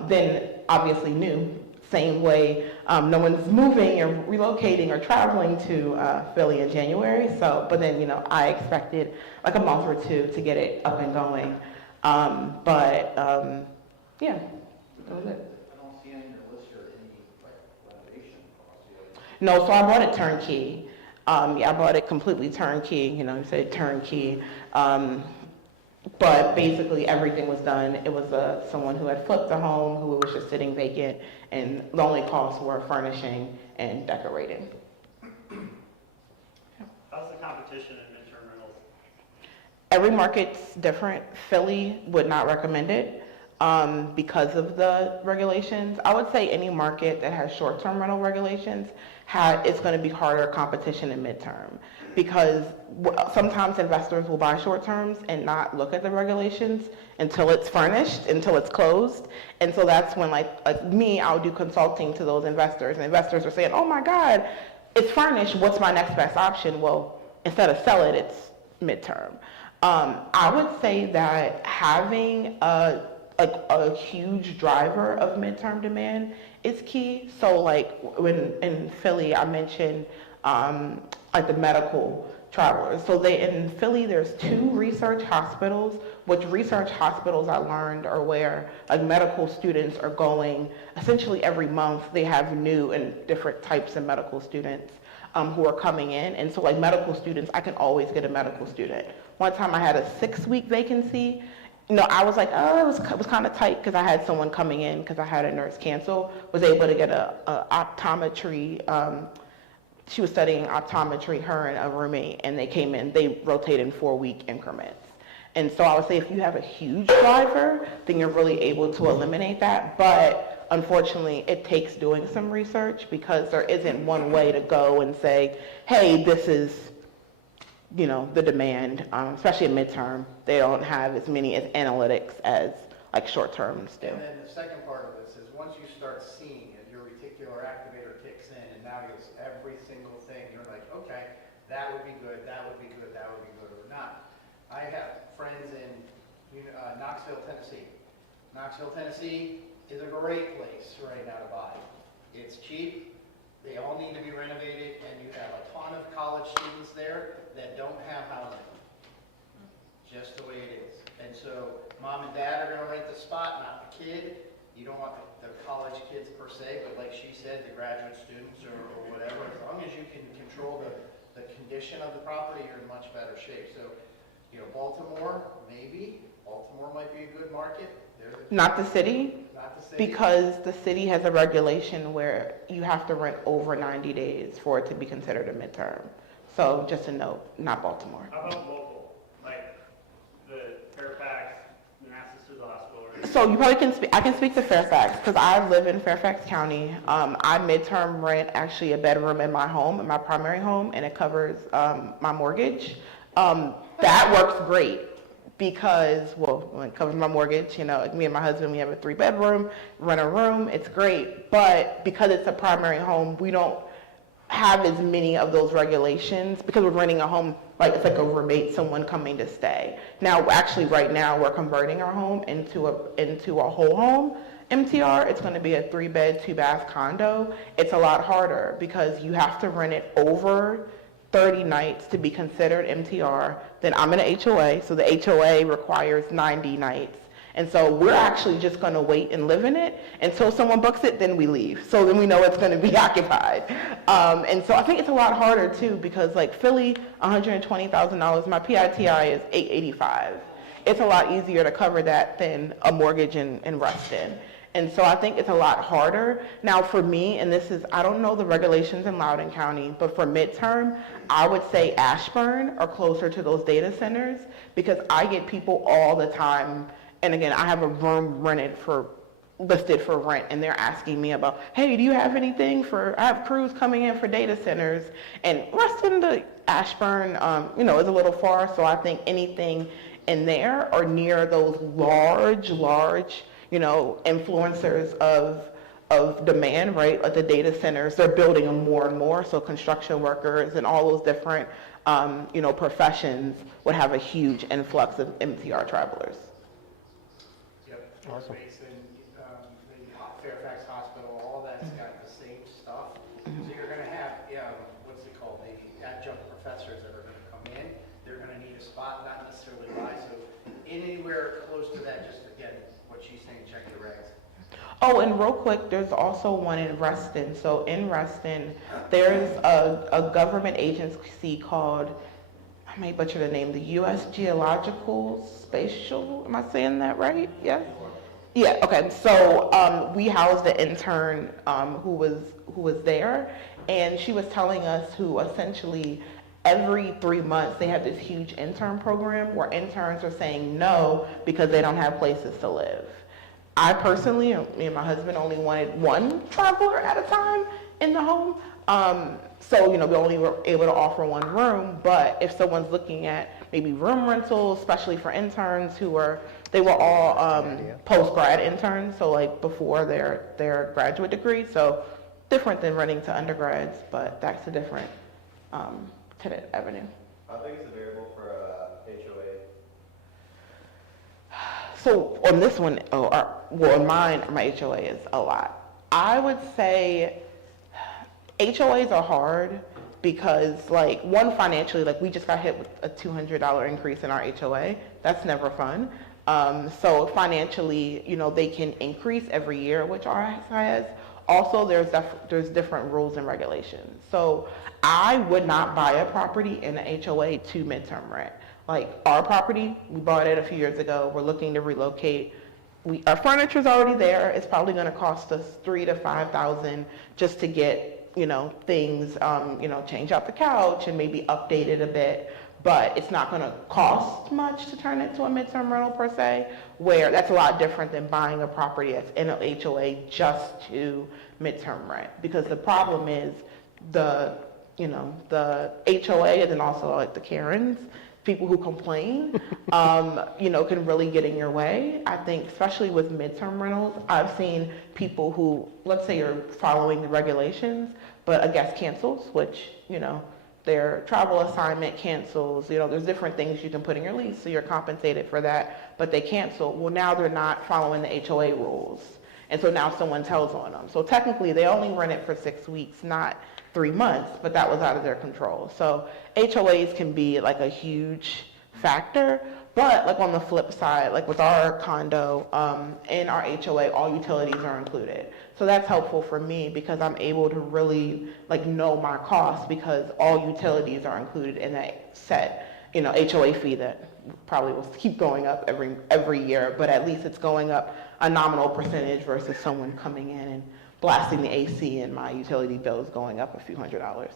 Then obviously knew, same way, no one's moving or relocating or traveling to Philly in January. So, but then, I expected like a month or two to get it up and going. Yeah, that was it. I don't see any list or any renovation costs. No, so I bought it turnkey. I bought it completely turnkey, you said turnkey. But basically everything was done. It was someone who had flipped a home, who was just sitting vacant, and the only costs were furnishing and decorating. How's the competition in midterm rentals? Every market's different. Philly would not recommend it because of the regulations. I would say any market that has short-term rental regulations, it's going to be harder competition in midterm, because sometimes investors will buy short terms and not look at the regulations until it's furnished, until it's closed. And so that's when, like me, I'll do consulting to those investors, and investors are saying, oh my God, it's furnished, what's my next best option? Well, instead of sell it, it's midterm. I would say that having a huge driver of midterm demand is key. So when in Philly, I mentioned the medical travelers. So in Philly, there's 2 research hospitals, which research hospitals I learned are where medical students are going. Essentially every month they have new and different types of medical students who are coming in. And so medical students, I can always get a medical student. One time I had a 6-week vacancy. I was like, oh, it was kind of tight because I had someone coming in because I had a nurse cancel, was able to get a optometry, she was studying optometry, her and a roommate, and they came in, they rotate in 4-week increments. And so I would say if you have a huge driver, then you're really able to eliminate that. But unfortunately, it takes doing some research because there isn't one way to go and say, hey, this is the demand, especially in midterm. They don't have as many analytics as short terms do. And then the second part of this is once you start seeing it, your reticular activator kicks in, and now it's every single thing. You're like, okay, that would be good, that would be good, that would be good, or not. I have friends in Knoxville, Tennessee. Knoxville, Tennessee is a great place right now to buy. It's cheap. They all need to be renovated, and you have a ton of college students there that don't have housing. Just the way it is. And so mom and dad are going to rent the spot, not the kid. You don't want the college kids per se, but like she said, the graduate students or whatever. As long as you can control the condition of the property, you're in much better shape. So, Baltimore, maybe. Baltimore might be a good market. Not the city, Not the city. because the city has a regulation where you have to rent over 90 days for it to be considered a midterm. So just a note, not Baltimore. How about local, like the Fairfax, Manassas to the hospital? So you probably can I can speak to Fairfax because I live in Fairfax County. I midterm rent actually a bedroom in my home, in my primary home, and it covers my mortgage. That works great. because, well, when it comes to my mortgage, you know, like me and my husband, we have a 3-bedroom, rent a room, it's great. But because it's a primary home, we don't have as many of those regulations because we're renting a home, like it's like a roommate, someone coming to stay. Now, actually, right now, we're converting our home into a whole home MTR. It's going to be a 3-bed, 2-bath condo. It's a lot harder because you have to rent it over 30 nights to be considered MTR. Then I'm in an HOA, so the HOA requires 90 nights. And so we're actually just going to wait and live in it until someone books it, then we leave. So then we know it's going to be occupied. And so I think it's a lot harder too because like Philly, $120,000, my PITI is $885. It's a lot easier to cover that than a mortgage in Ruston. And so I think it's a lot harder. Now for me, and this is, I don't know the regulations in Loudoun County, but for midterm, I would say Ashburn or closer to those data centers because I get people all the time. And again, I have a room listed for rent and they're asking me about, hey, do you have anything I have crews coming in for data centers. And Ruston to Ashburn, you know, is a little far. So I think anything in there or near those large, you know, influencers of demand, right? Like the data centers, they're building them more and more. So construction workers and all those different, you know, professions would have a huge influx of MTR travelers. Yep. Awesome. The Fairfax Hospital, all that's got the same stuff. So you're going to have, what's it called? The adjunct professors that are going to come in. They're going to need a spot, not necessarily buy. So anywhere close to that, just again, what she's saying, check your regs. Oh, and real quick, there's also one in Ruston. So in Ruston, there's a government agency called, I may butcher the name, the U.S. Geological Spatial, am I saying that right? Yes? Yeah, okay. So we housed the intern who was there, and she was telling us who essentially every 3 months they have this huge intern program where interns are saying no because they don't have places to live. I personally, me and my husband only wanted one traveler at a time in the home. So, you know, we only were able to offer one room, but if someone's looking at maybe room rentals, especially for interns they were all post-grad interns, so like before their graduate degree, so different than renting to undergrads, but that's a different tenant avenue. How big is the variable for HOA? So on this one, on mine, my HOA is a lot. I would say HOAs are hard because, like, one, financially, like, we just got hit with a $200 increase in our HOA. That's never fun. So financially, you know, they can increase every year, which ours has. Also, there's different rules and regulations. So I would not buy a property in an HOA to midterm rent. Like our property, we bought it a few years ago. We're looking to relocate. Our furniture's already there. It's probably going to cost us $3,000 to $5,000 just to get, you know, things, you know, change out the couch and maybe update it a bit. But it's not going to cost much to turn it to a midterm rental per se, where that's a lot different than buying a property that's in an HOA just to midterm rent. Because the problem is the HOA and then also like the Karens, people who complain, you know, can really get in your way. I think especially with midterm rentals, I've seen people who, let's say you're following the regulations, but a guest cancels, which, you know, their travel assignment cancels, you know, there's different things you can put in your lease, so you're compensated for that, but they cancel. Well, now they're not following the HOA rules. And so now someone tells on them. So technically they only rent it for 6 weeks, not 3 months, but that was out of their control. So HOAs can be like a huge factor, but like on the flip side, like with our condo, in our HOA, all utilities are included. So that's helpful for me because I'm able to really like know my costs because all utilities are included in that set, you know, HOA fee that probably will keep going up every year, but at least it's going up a nominal percentage versus someone coming in and blasting the AC and my utility bills going up a few $100s. Why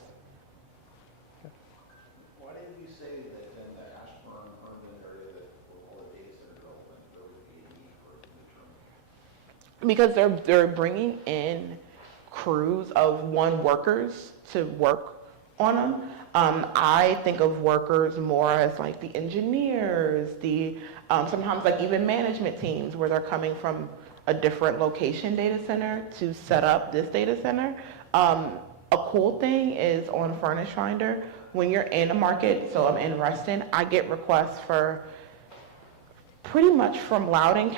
did you say that in the Ashburn urban area that with all the data center development, there would be a need for midterm? Because they're bringing in crews of workers to work on them. I think of workers more as like the engineers, sometimes like even management teams where they're coming from a different location data center to set up this data center. A cool thing is on Furnish Finder, when you're in a market, so I'm in Reston, I get requests for pretty much from Loudoun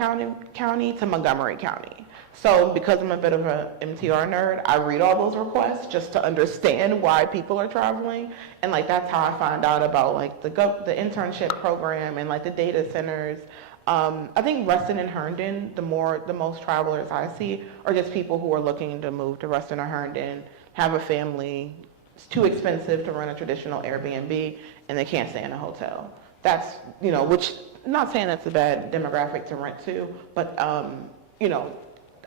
County to Montgomery County. So because I'm a bit of a MTR nerd, I read all those requests just to understand why people are traveling. And like that's how I find out about like the internship program and like the data centers. I think Reston and Herndon, the most travelers I see are just people who are looking to move to Reston or Herndon, have a family. It's too expensive to run a traditional Airbnb and they can't stay in a hotel. That's, which, I'm not saying that's a bad demographic to rent to, but,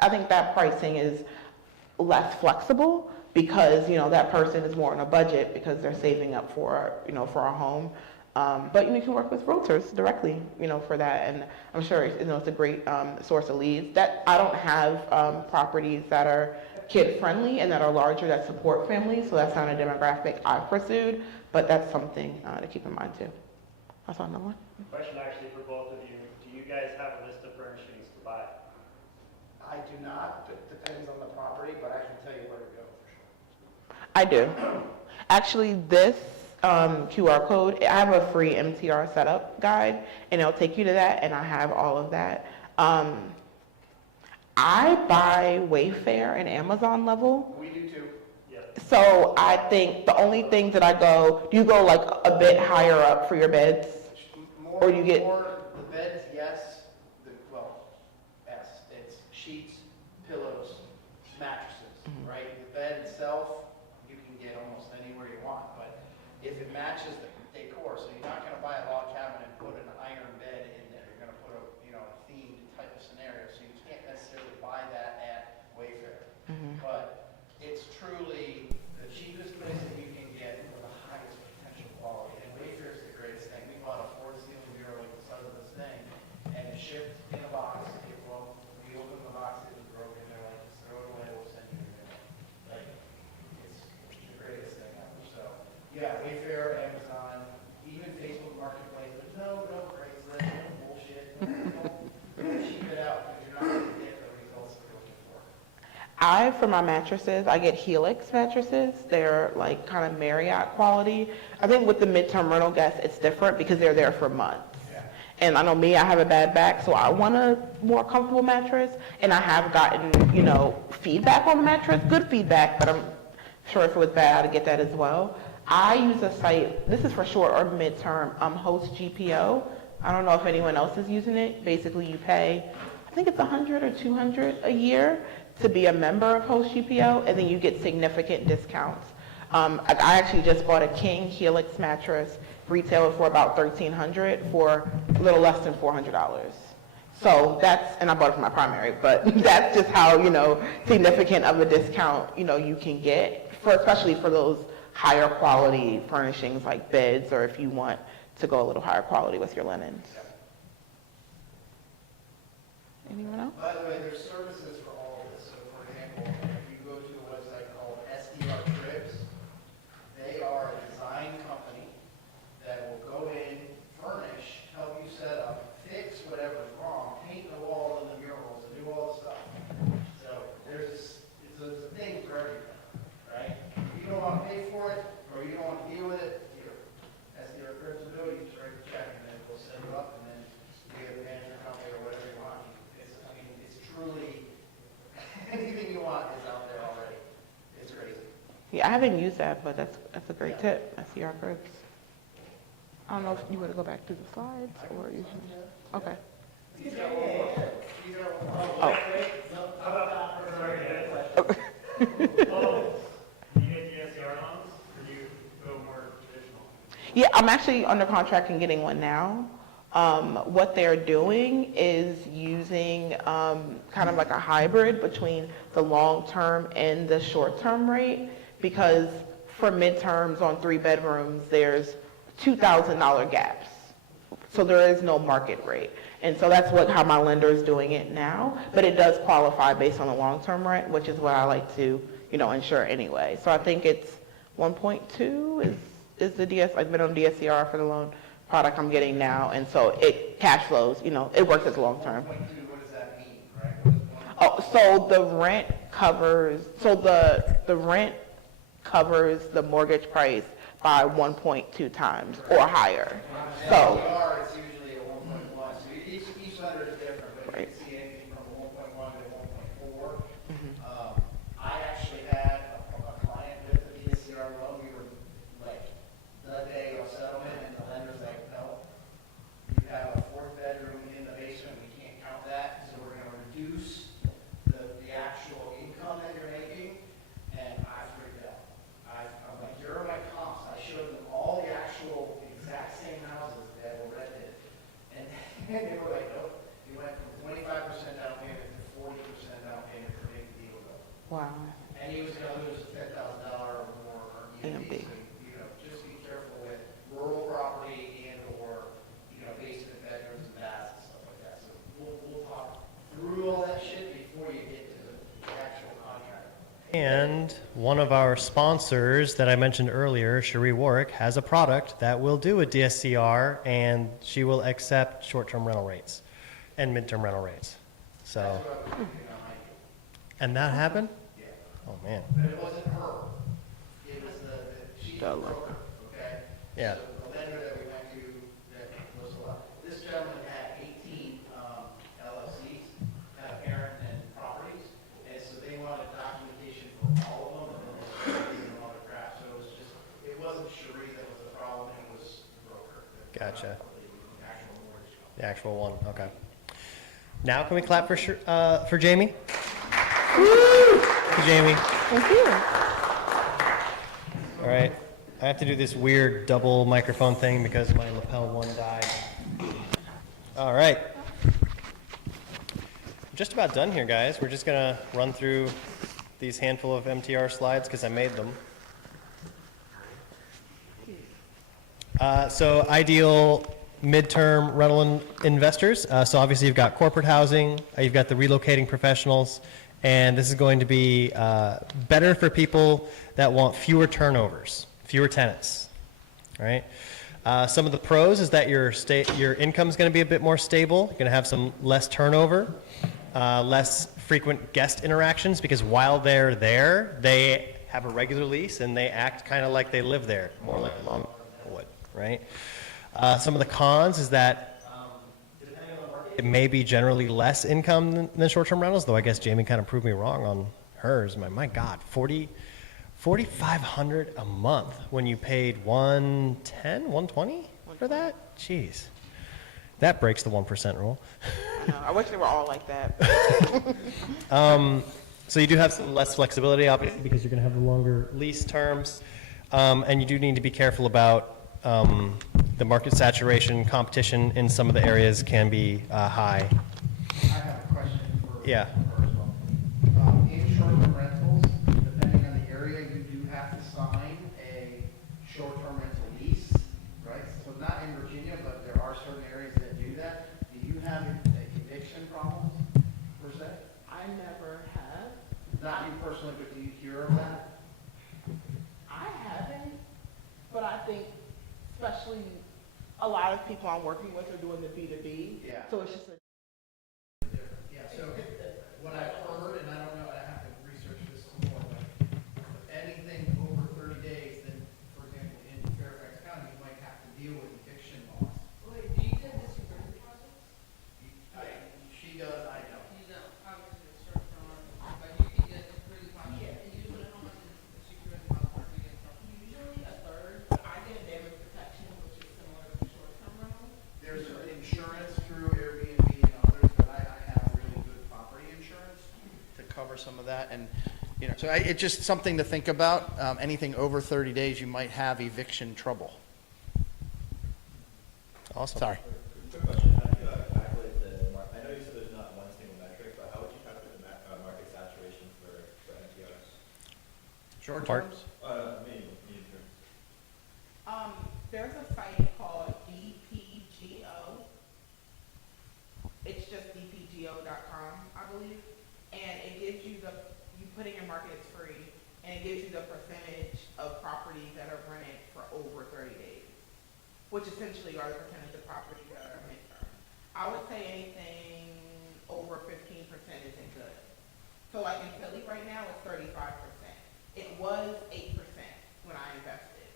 I think that pricing is less flexible because, that person is more on a budget because they're saving up for a home. But you can work with realtors directly, for that. And I'm sure, it's a great source of leads. That I don't have properties that are kid-friendly and that are larger that support families, so that's not a demographic I've pursued, but that's something to keep in mind too. That's another one. Question actually for both of you. Do you guys have a list of furnishings to buy? I do not, it depends on the property, but I can tell you where to go for sure. I do. Actually, this QR code, I have a free MTR setup guide, and it'll take you to that, and I have all of that. I buy Wayfair and Amazon level. We do too. So I think the only things that do you go like a bit higher up for your beds? Or you get- The beds, yes, it's sheets, pillows, mattresses, right? The bed itself, you can get almost anywhere you want, but if it matches the decor, so you're not gonna buy a log cabin and put an iron bed in there, you're gonna put a themed type of scenario, so you can't necessarily buy that at Wayfair. But it's truly the cheapest place that you can get for the highest potential quality. And Wayfair is the greatest thing. We bought a floor to ceiling bureau like the size of this thing, and it shipped in a box. We opened the box, it was broken. They're like, just throw it away, we'll send you a new one. Like, it's the greatest thing ever. So, yeah, Wayfair, Amazon, even Facebook Marketplace, but no, Craigslist, no bullshit. Don't cheap it out because you're not going to get the results that you're looking for. For my mattresses, I get Helix mattresses. They're like kind of Marriott quality. I think with the midterm rental guests, it's different because they're there for months. And I know me, I have a bad back, so I want a more comfortable mattress. And I have gotten, feedback on the mattress, good feedback, but I'm sure if it was bad, I'd get that as well. I use a site, this is for short or midterm, Host GPO. I don't know if anyone else is using it. Basically, you pay, I think it's $100 or $200 a year to be a member of Host GPO, and then you get significant discounts. I actually just bought a King Helix mattress, retailed for about $1,300 for a little less than $400. So and I bought it for my primary, but that's just how, significant of a discount, you can get, especially for those higher quality furnishings like beds, or if you want to go a little higher quality with your linens. Anyone else? By the way, there's services for all of this. So for example, if you go to a website called SDR Trips, they are a design company that will go in, furnish, help you set up, fix whatever's wrong, paint the walls and the murals, and do all the stuff. So it's a thing for everything, right? If you don't want to pay for it, or you don't want to deal with it, here, SDR Trips will do it. You just write the check, and then we'll set it up, and then you get a manager company or whatever you want. It's truly, anything you want is out there already. It's crazy. Yeah, I haven't used that, but that's a great tip. SDR groups. I don't know if you want to go back to the slides or you should. Okay. Oh. Yeah, I'm actually under contract and getting one now. What they're doing is using kind of like a hybrid between the long-term and the short-term rate, because for midterms on 3 bedrooms, there's $2,000 gaps. So there is no market rate. And so that's how my lender is doing it now, but it does qualify based on the long-term rent, which is what I like to, insure anyway. So I think it's 1.2 is is the like minimum DSCR for the loan product I'm getting now, and so it cash flows, it works as long-term. 1.2, what does that mean, right? What is Oh, so the rent covers, the rent covers the mortgage price by 1.2 times or higher. So, APR, it's usually a 1.1, so each lender is different, but you Right. can see anything from a 1.1 to 1.4. I actually had a client with a DSCR loan, we were like, the day of settlement, and the lender's like, no, you have a fourth bedroom in the basement, we can't count that, so we're gonna reduce the actual income that you're making, and I freaked out. I'm like, here are my comps, I showed them all the actual exact same houses that were rented, and they were like, nope, you went from 25% down payment to 40% down payment to make the deal go. wow. And he was gonna lose $10,000 or more EMD, EMD. so, just be careful with rural property and or, basement bedrooms and baths and stuff like that. So we'll talk through all that shit before you get to the actual contract. And one of our sponsors that I mentioned earlier, Cherie Warwick, has a product that will do a DSCR, and she will accept short-term rental rates and midterm rental rates. So, That's what I was thinking on my deal. and that happened? Yeah. Oh, man. But it wasn't her. It was she's the broker, okay? Yeah. So the lender that we went to, that was this gentleman had 18 LLCs, had a parent and properties, and so they wanted documentation for all of them, and then they did all the crap. So it wasn't Cherie that was the problem, it was the broker. Gotcha. The actual mortgage company. The actual one, okay. Now can we clap for Jamie? For Jamie. Thank you. All right. I have to do this weird double microphone thing because my lapel one died. All right. I'm just about done here, guys. We're just going to run through these handful of MTR slides because I made them. So ideal midterm rental investors. So obviously you've got corporate housing, you've got the relocating professionals, and this is going to be better for people that want fewer turnovers, fewer tenants, all right? Some of the pros is that your income is going to be a bit more stable. You're going to have some less turnover, less frequent guest interactions, because while they're there, they have a regular lease and they act kind of like they live there, more like a mom would, right? Some of the cons is that depending on the market, it may be generally less income than short-term rentals, though I guess Jamie kind of proved me wrong on hers. My God, $4,500 a month when you paid $110, $120 for that? Jeez. That breaks the 1% rule. I wish they were all like that. So you do have some less flexibility, obviously, because you're going to have the longer lease terms. And you do need to be careful about the market saturation. Competition in some of the areas can be high. I have a question for Yeah. her as well. In short-term rentals, depending on the area, you do have to sign a short-term rental lease, right? So not in Virginia, but there are certain areas that do that. Do you have eviction problems, per se? I never have. Not you personally, but do you hear of that? I haven't, but I think especially a lot of people I'm working with are doing the B2B. Yeah. So it's just a Yeah, so what I've heard, and I don't know, I have to research this some more, but anything over 30 days, then, for example, in Fairfax County, you might have to deal with eviction laws. Wait, do you get disability deposits? She does, I don't. You don't, obviously it's short term, but you can get security deposit. Yeah. And usually how much is the security deposit you get from? usually a third, but I get a damage protection, which is similar to short-term rental. There's insurance through Airbnb and others, but I have really good property insurance to cover some of that, and, so it's just something to think about. Anything over 30 days, you might have eviction trouble. Awesome. Sorry. Quick question, how do you calculate the market? I know you said there's not one single metric, but how would you calculate the market saturation for MTRs? Short Mark? terms? Medium terms. There's a site called DPGO. It's just dpgo.com, I believe. And it gives you you put in your market, it's free, and it gives you the percentage of properties that are rented for over 30 which essentially are the percentage of properties that are midterm. I would say anything over 15% isn't good. So like in Philly right now, it's 35%. It was 8% when I invested.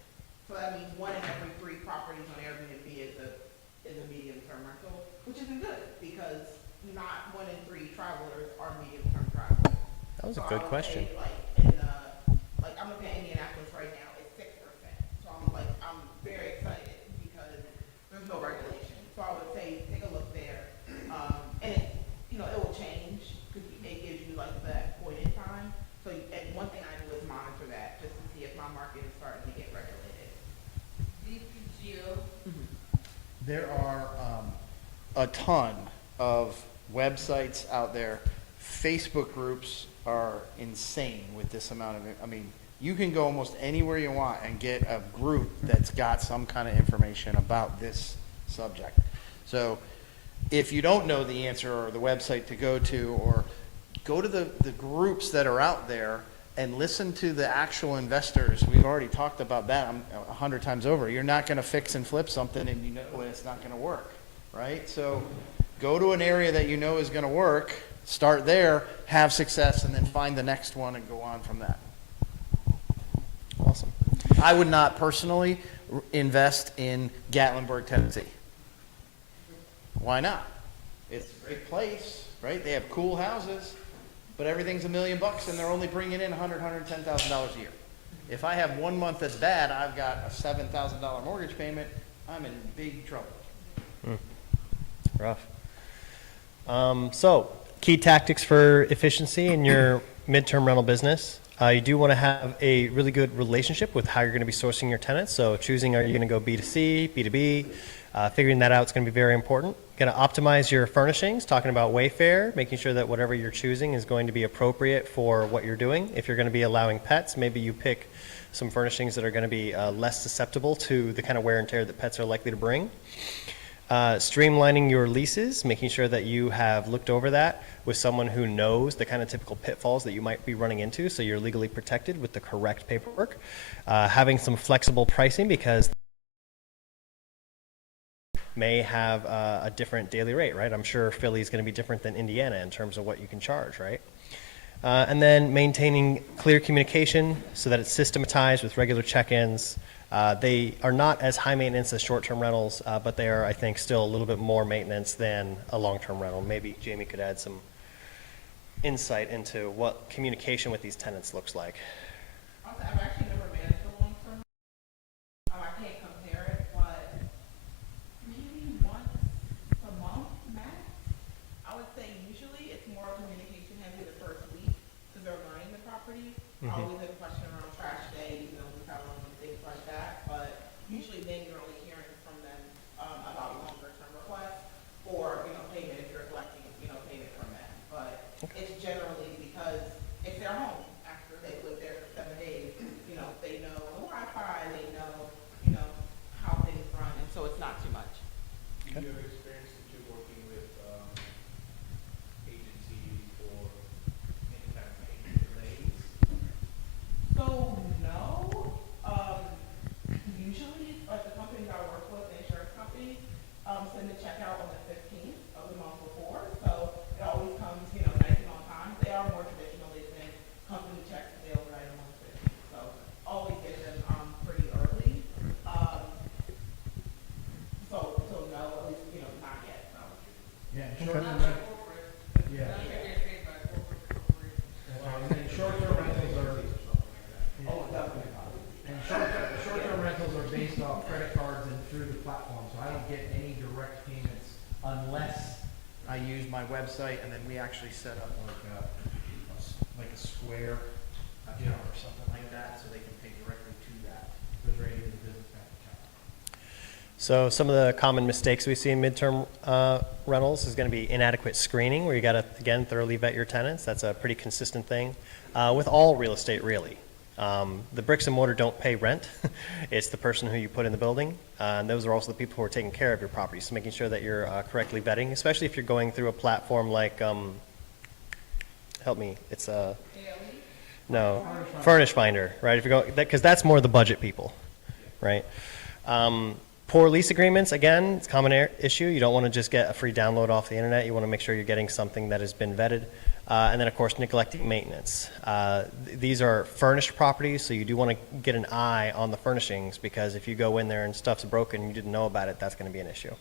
So that means 1 in every 3 properties on Airbnb is a medium-term rental, which isn't good because not 1 in 3 travelers are medium-term travelers. That was a So good I would question. say, like I'm looking at Indianapolis right now, it's 6%. So I'm very excited because there's no regulation. So I would say take a look there. And it will change because it gives you like that point in time. So and one thing I do is monitor that just to see if my market is starting to get regulated. DPGO. There are a ton of websites out there. Facebook groups are insane with this amount of it. I mean, you can go almost anywhere you want and get a group that's got some kind of information about this subject. So if you don't know the answer or the website to go to, or go to the groups that are out there and listen to the actual investors. We've already talked about that 100 times over. You're not going to fix and flip something and you know it's not going to work, right? So go to an area that you know is going to work, start there, have success, and then find the next one and go on from that. Awesome. I would not personally invest in Gatlinburg, Tennessee. Why not? It's a great place, right? They have cool houses, but everything's $1 million and they're only bringing in $110,000 a year. If I have 1 month that's bad, I've got a $7,000 mortgage payment, I'm in big trouble. Rough. So, key tactics for efficiency in your midterm rental business. You do want to have a really good relationship with how you're going to be sourcing your tenants. So choosing, are you going to go B2C, B2B? Figuring that out is going to be very important. Going to optimize your furnishings, talking about Wayfair, making sure that whatever you're choosing is going to be appropriate for what you're doing. If you're going to be allowing pets, maybe you pick some furnishings that are going to be less susceptible to the kind of wear and tear that pets are likely to bring. Streamlining your leases, making sure that you have looked over that with someone who knows the kind of typical pitfalls that you might be running into, so you're legally protected with the correct paperwork. Having some flexible pricing, because may have a different daily rate, right? I'm sure Philly is going to be different than Indiana in terms of what you can charge, right? And then maintaining clear communication so that it's systematized with regular check-ins. They are not as high maintenance as short-term rentals, but they are, I think, still a little bit more maintenance than a long-term rental. Maybe Jamie could add some insight into what communication with these tenants looks like. Also, I've actually never managed a long-term. I can't compare it, but maybe once a month max. I would say usually it's more communication heavy the first week because they're learning the property. I always have a question around trash day, we have them and things like that. But usually then you're only hearing from them about longer-term requests or payment if you're collecting payment from them. But it's generally because it's their home after they live there for 7 days. They know the Wi-Fi, they know how things run, and so it's not too much. Do you have experience that you're working with agencies or any kind of payment delays? So no, usually like the companies I work with, the insurance companies, send the check out on the 15th of the month before. So it always comes, nice and on time. They are more traditional. They send company checks to the overnight on the 15th. So always get them pretty early. So no, at least not yet. No. Yeah, Not like corporate. Yeah. Not like get paid by corporate corporations. Short-term rentals are, and short-term rentals are based off credit cards and through the platform, so I don't get any direct payments unless I use my website and then we actually set up like a Square account or something like that, so they can pay directly to that. goes right into the business bank account. So some of the common mistakes we see in midterm rentals is going to be inadequate screening, where you got to, again, thoroughly vet your tenants. That's a pretty consistent thing with all real estate, really. The bricks and mortar don't pay rent. It's the person who you put in the building. And those are also the people who are taking care of your property. So making sure that you're correctly vetting, especially if you're going through a platform like, help me, it's Furnish Finder, right? If you go, because that's more the budget people, right? Poor lease agreements, again, it's a common issue. You don't want to just get a free download off the internet. You want to make sure you're getting something that has been vetted. And then, of course, neglecting maintenance. These are furnished properties, so you do want to get an eye on the furnishings, because if you go in there and stuff's broken and you didn't know about it, that's going to be an issue.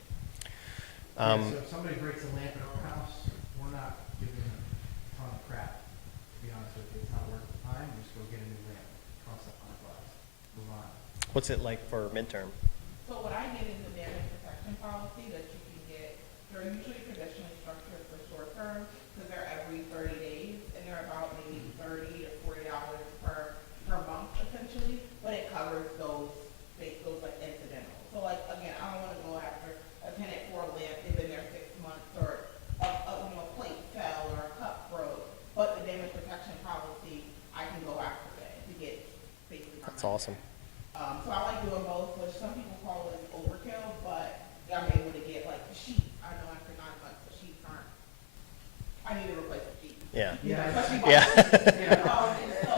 Yeah, so if somebody breaks a lamp in our house, we're not giving them a ton of crap, to be honest with you. It's not worth the time, just go get a new lamp, costs $100, move on. What's it like for midterm? So what I get is the damage protection policy that you can get. They're usually traditionally structured for short term, because they're every 30 days, and they're about maybe $30 to $40 per month essentially, but it covers those like incidental. So like, again, I don't want to go after a tenant for a lamp, they've been there 6 months, or a plate fell or a cup broke, but the damage protection policy, I can go after that to get basically. That's awesome. So I like doing both, which some people call it overkill, but I'm able to get like the sheets. I know after 9 months, the sheets aren't, I need to replace the sheets. Yeah. Especially Yeah. and so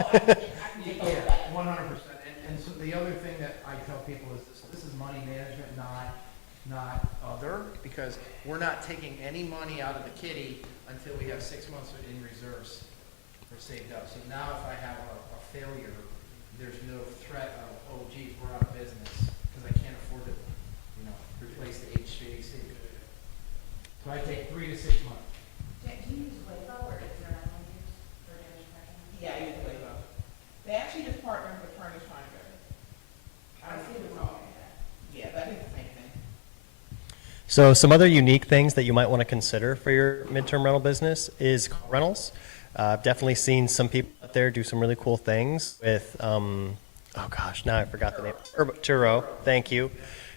I can get those back. 100%. And so the other thing that I tell people is this is money management, not other, because we're not taking any money out of the kitty until we have 6 months in reserves for saved up. So now if I have a failure, there's no threat of, oh geez, we're out of business because I can't afford to, replace the HVAC. So I take 3 to 6 months. Do you use Weibo or is there another one used for damage protection? Yeah, I use Weibo. They actually just partner with Furnish Finder. I don't see what's wrong with that. Yeah, that is the same thing. So some other unique things that you might want to consider for your midterm rental business is car rentals. I've definitely seen some people out there do some really cool things with, oh gosh, now I forgot the name. Turo, thank you.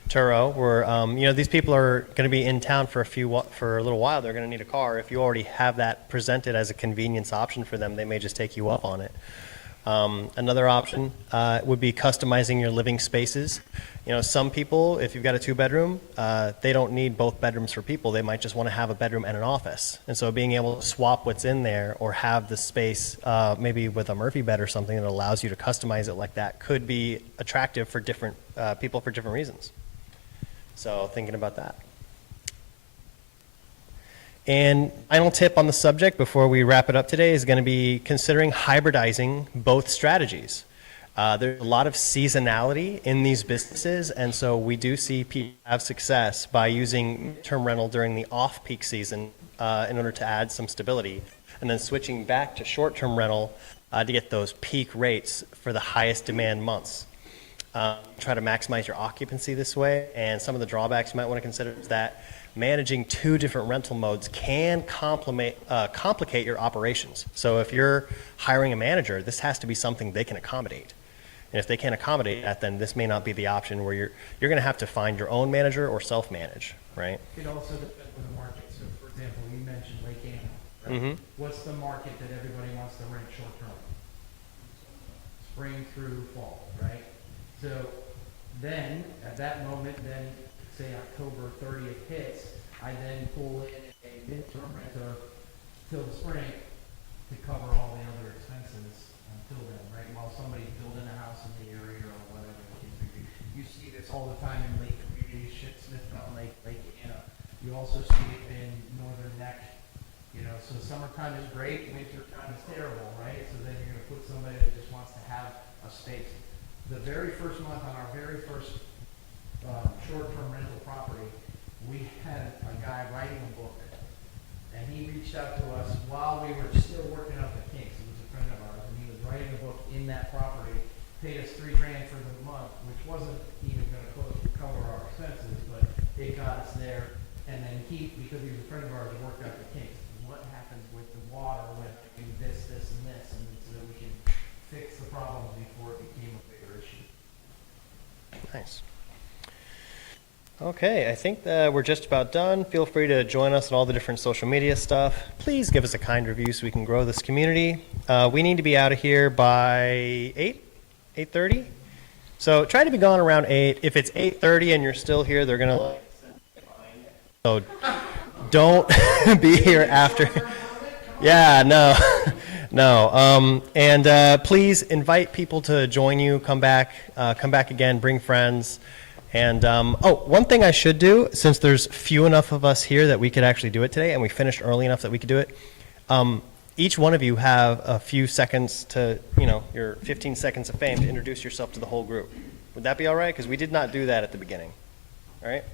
Turo, where, these people are going to be in town for a little while. They're going to need a car. If you already have that presented as a convenience option for them, they may just take you up on it. Another option would be customizing your living spaces. Some people, if you've got a 2-bedroom, they don't need both bedrooms for people. They might just want to have a bedroom and an office. And so being able to swap what's in there or have the space maybe with a Murphy bed or something that allows you to customize it like that could be attractive for different people for different reasons. So thinking about that. And final tip on the subject before we wrap it up today is going to be considering hybridizing both strategies. There's a lot of seasonality in these businesses, and so we do see people have success by using midterm rental during the off-peak season in order to add some stability, and then switching back to short-term rental to get those peak rates for the highest demand months. Try to maximize your occupancy this way, and some of the drawbacks you might want to consider is that managing 2 different rental modes can complicate your operations. So if you're hiring a manager, this has to be something they can accommodate. And if they can't accommodate that, then this may not be the option where you're going to have to find your own manager or self-manage, right? It also depends on the market. So for example, you mentioned Lake Anna, right? Mm-hmm. What's the market that everybody wants to rent short term? Spring through fall, right? So then, at that moment, then say October 30th hits, I then pull in a midterm renter till the spring to cover all the other expenses until then, right? While somebody's building a house in the area or whatever. You see this all the time in lake communities, Smith Mountain Lake, Lake Anna. You also see it in Northern Neck. So summertime is great, wintertime is terrible, right? So then you're going to put somebody that just wants to have a space. The very first month on our very first short-term rental property, we had a guy writing a book, and he reached out to us while we were still working out the kinks. He was a friend of ours, and he was writing a book in that property, paid us $3,000 for the month, which wasn't even going to cover our expenses, but it got us there. And then because he was a friend of ours, worked out the kinks. What happens with the water when I do this, and this, and so that we can fix the problems before it became a bigger issue. Nice. Okay, I think that we're just about done. Feel free to join us on all the different social media stuff. Please give us a kind review so we can grow this community. We need to be out of here by 8:30. So try to be gone around 8. If it's 8:30 and you're still here, they're going to so don't be here after. Yeah, no, no. And please invite people to join you. Come back again. Bring friends. And, one thing I should do, since there's few enough of us here that we could actually do it today, and we finished early enough that we could do it, each one of you have a few seconds to, your 15 seconds of fame to introduce yourself to the whole group. Would that be all right? Because we did not do that at the beginning. All right?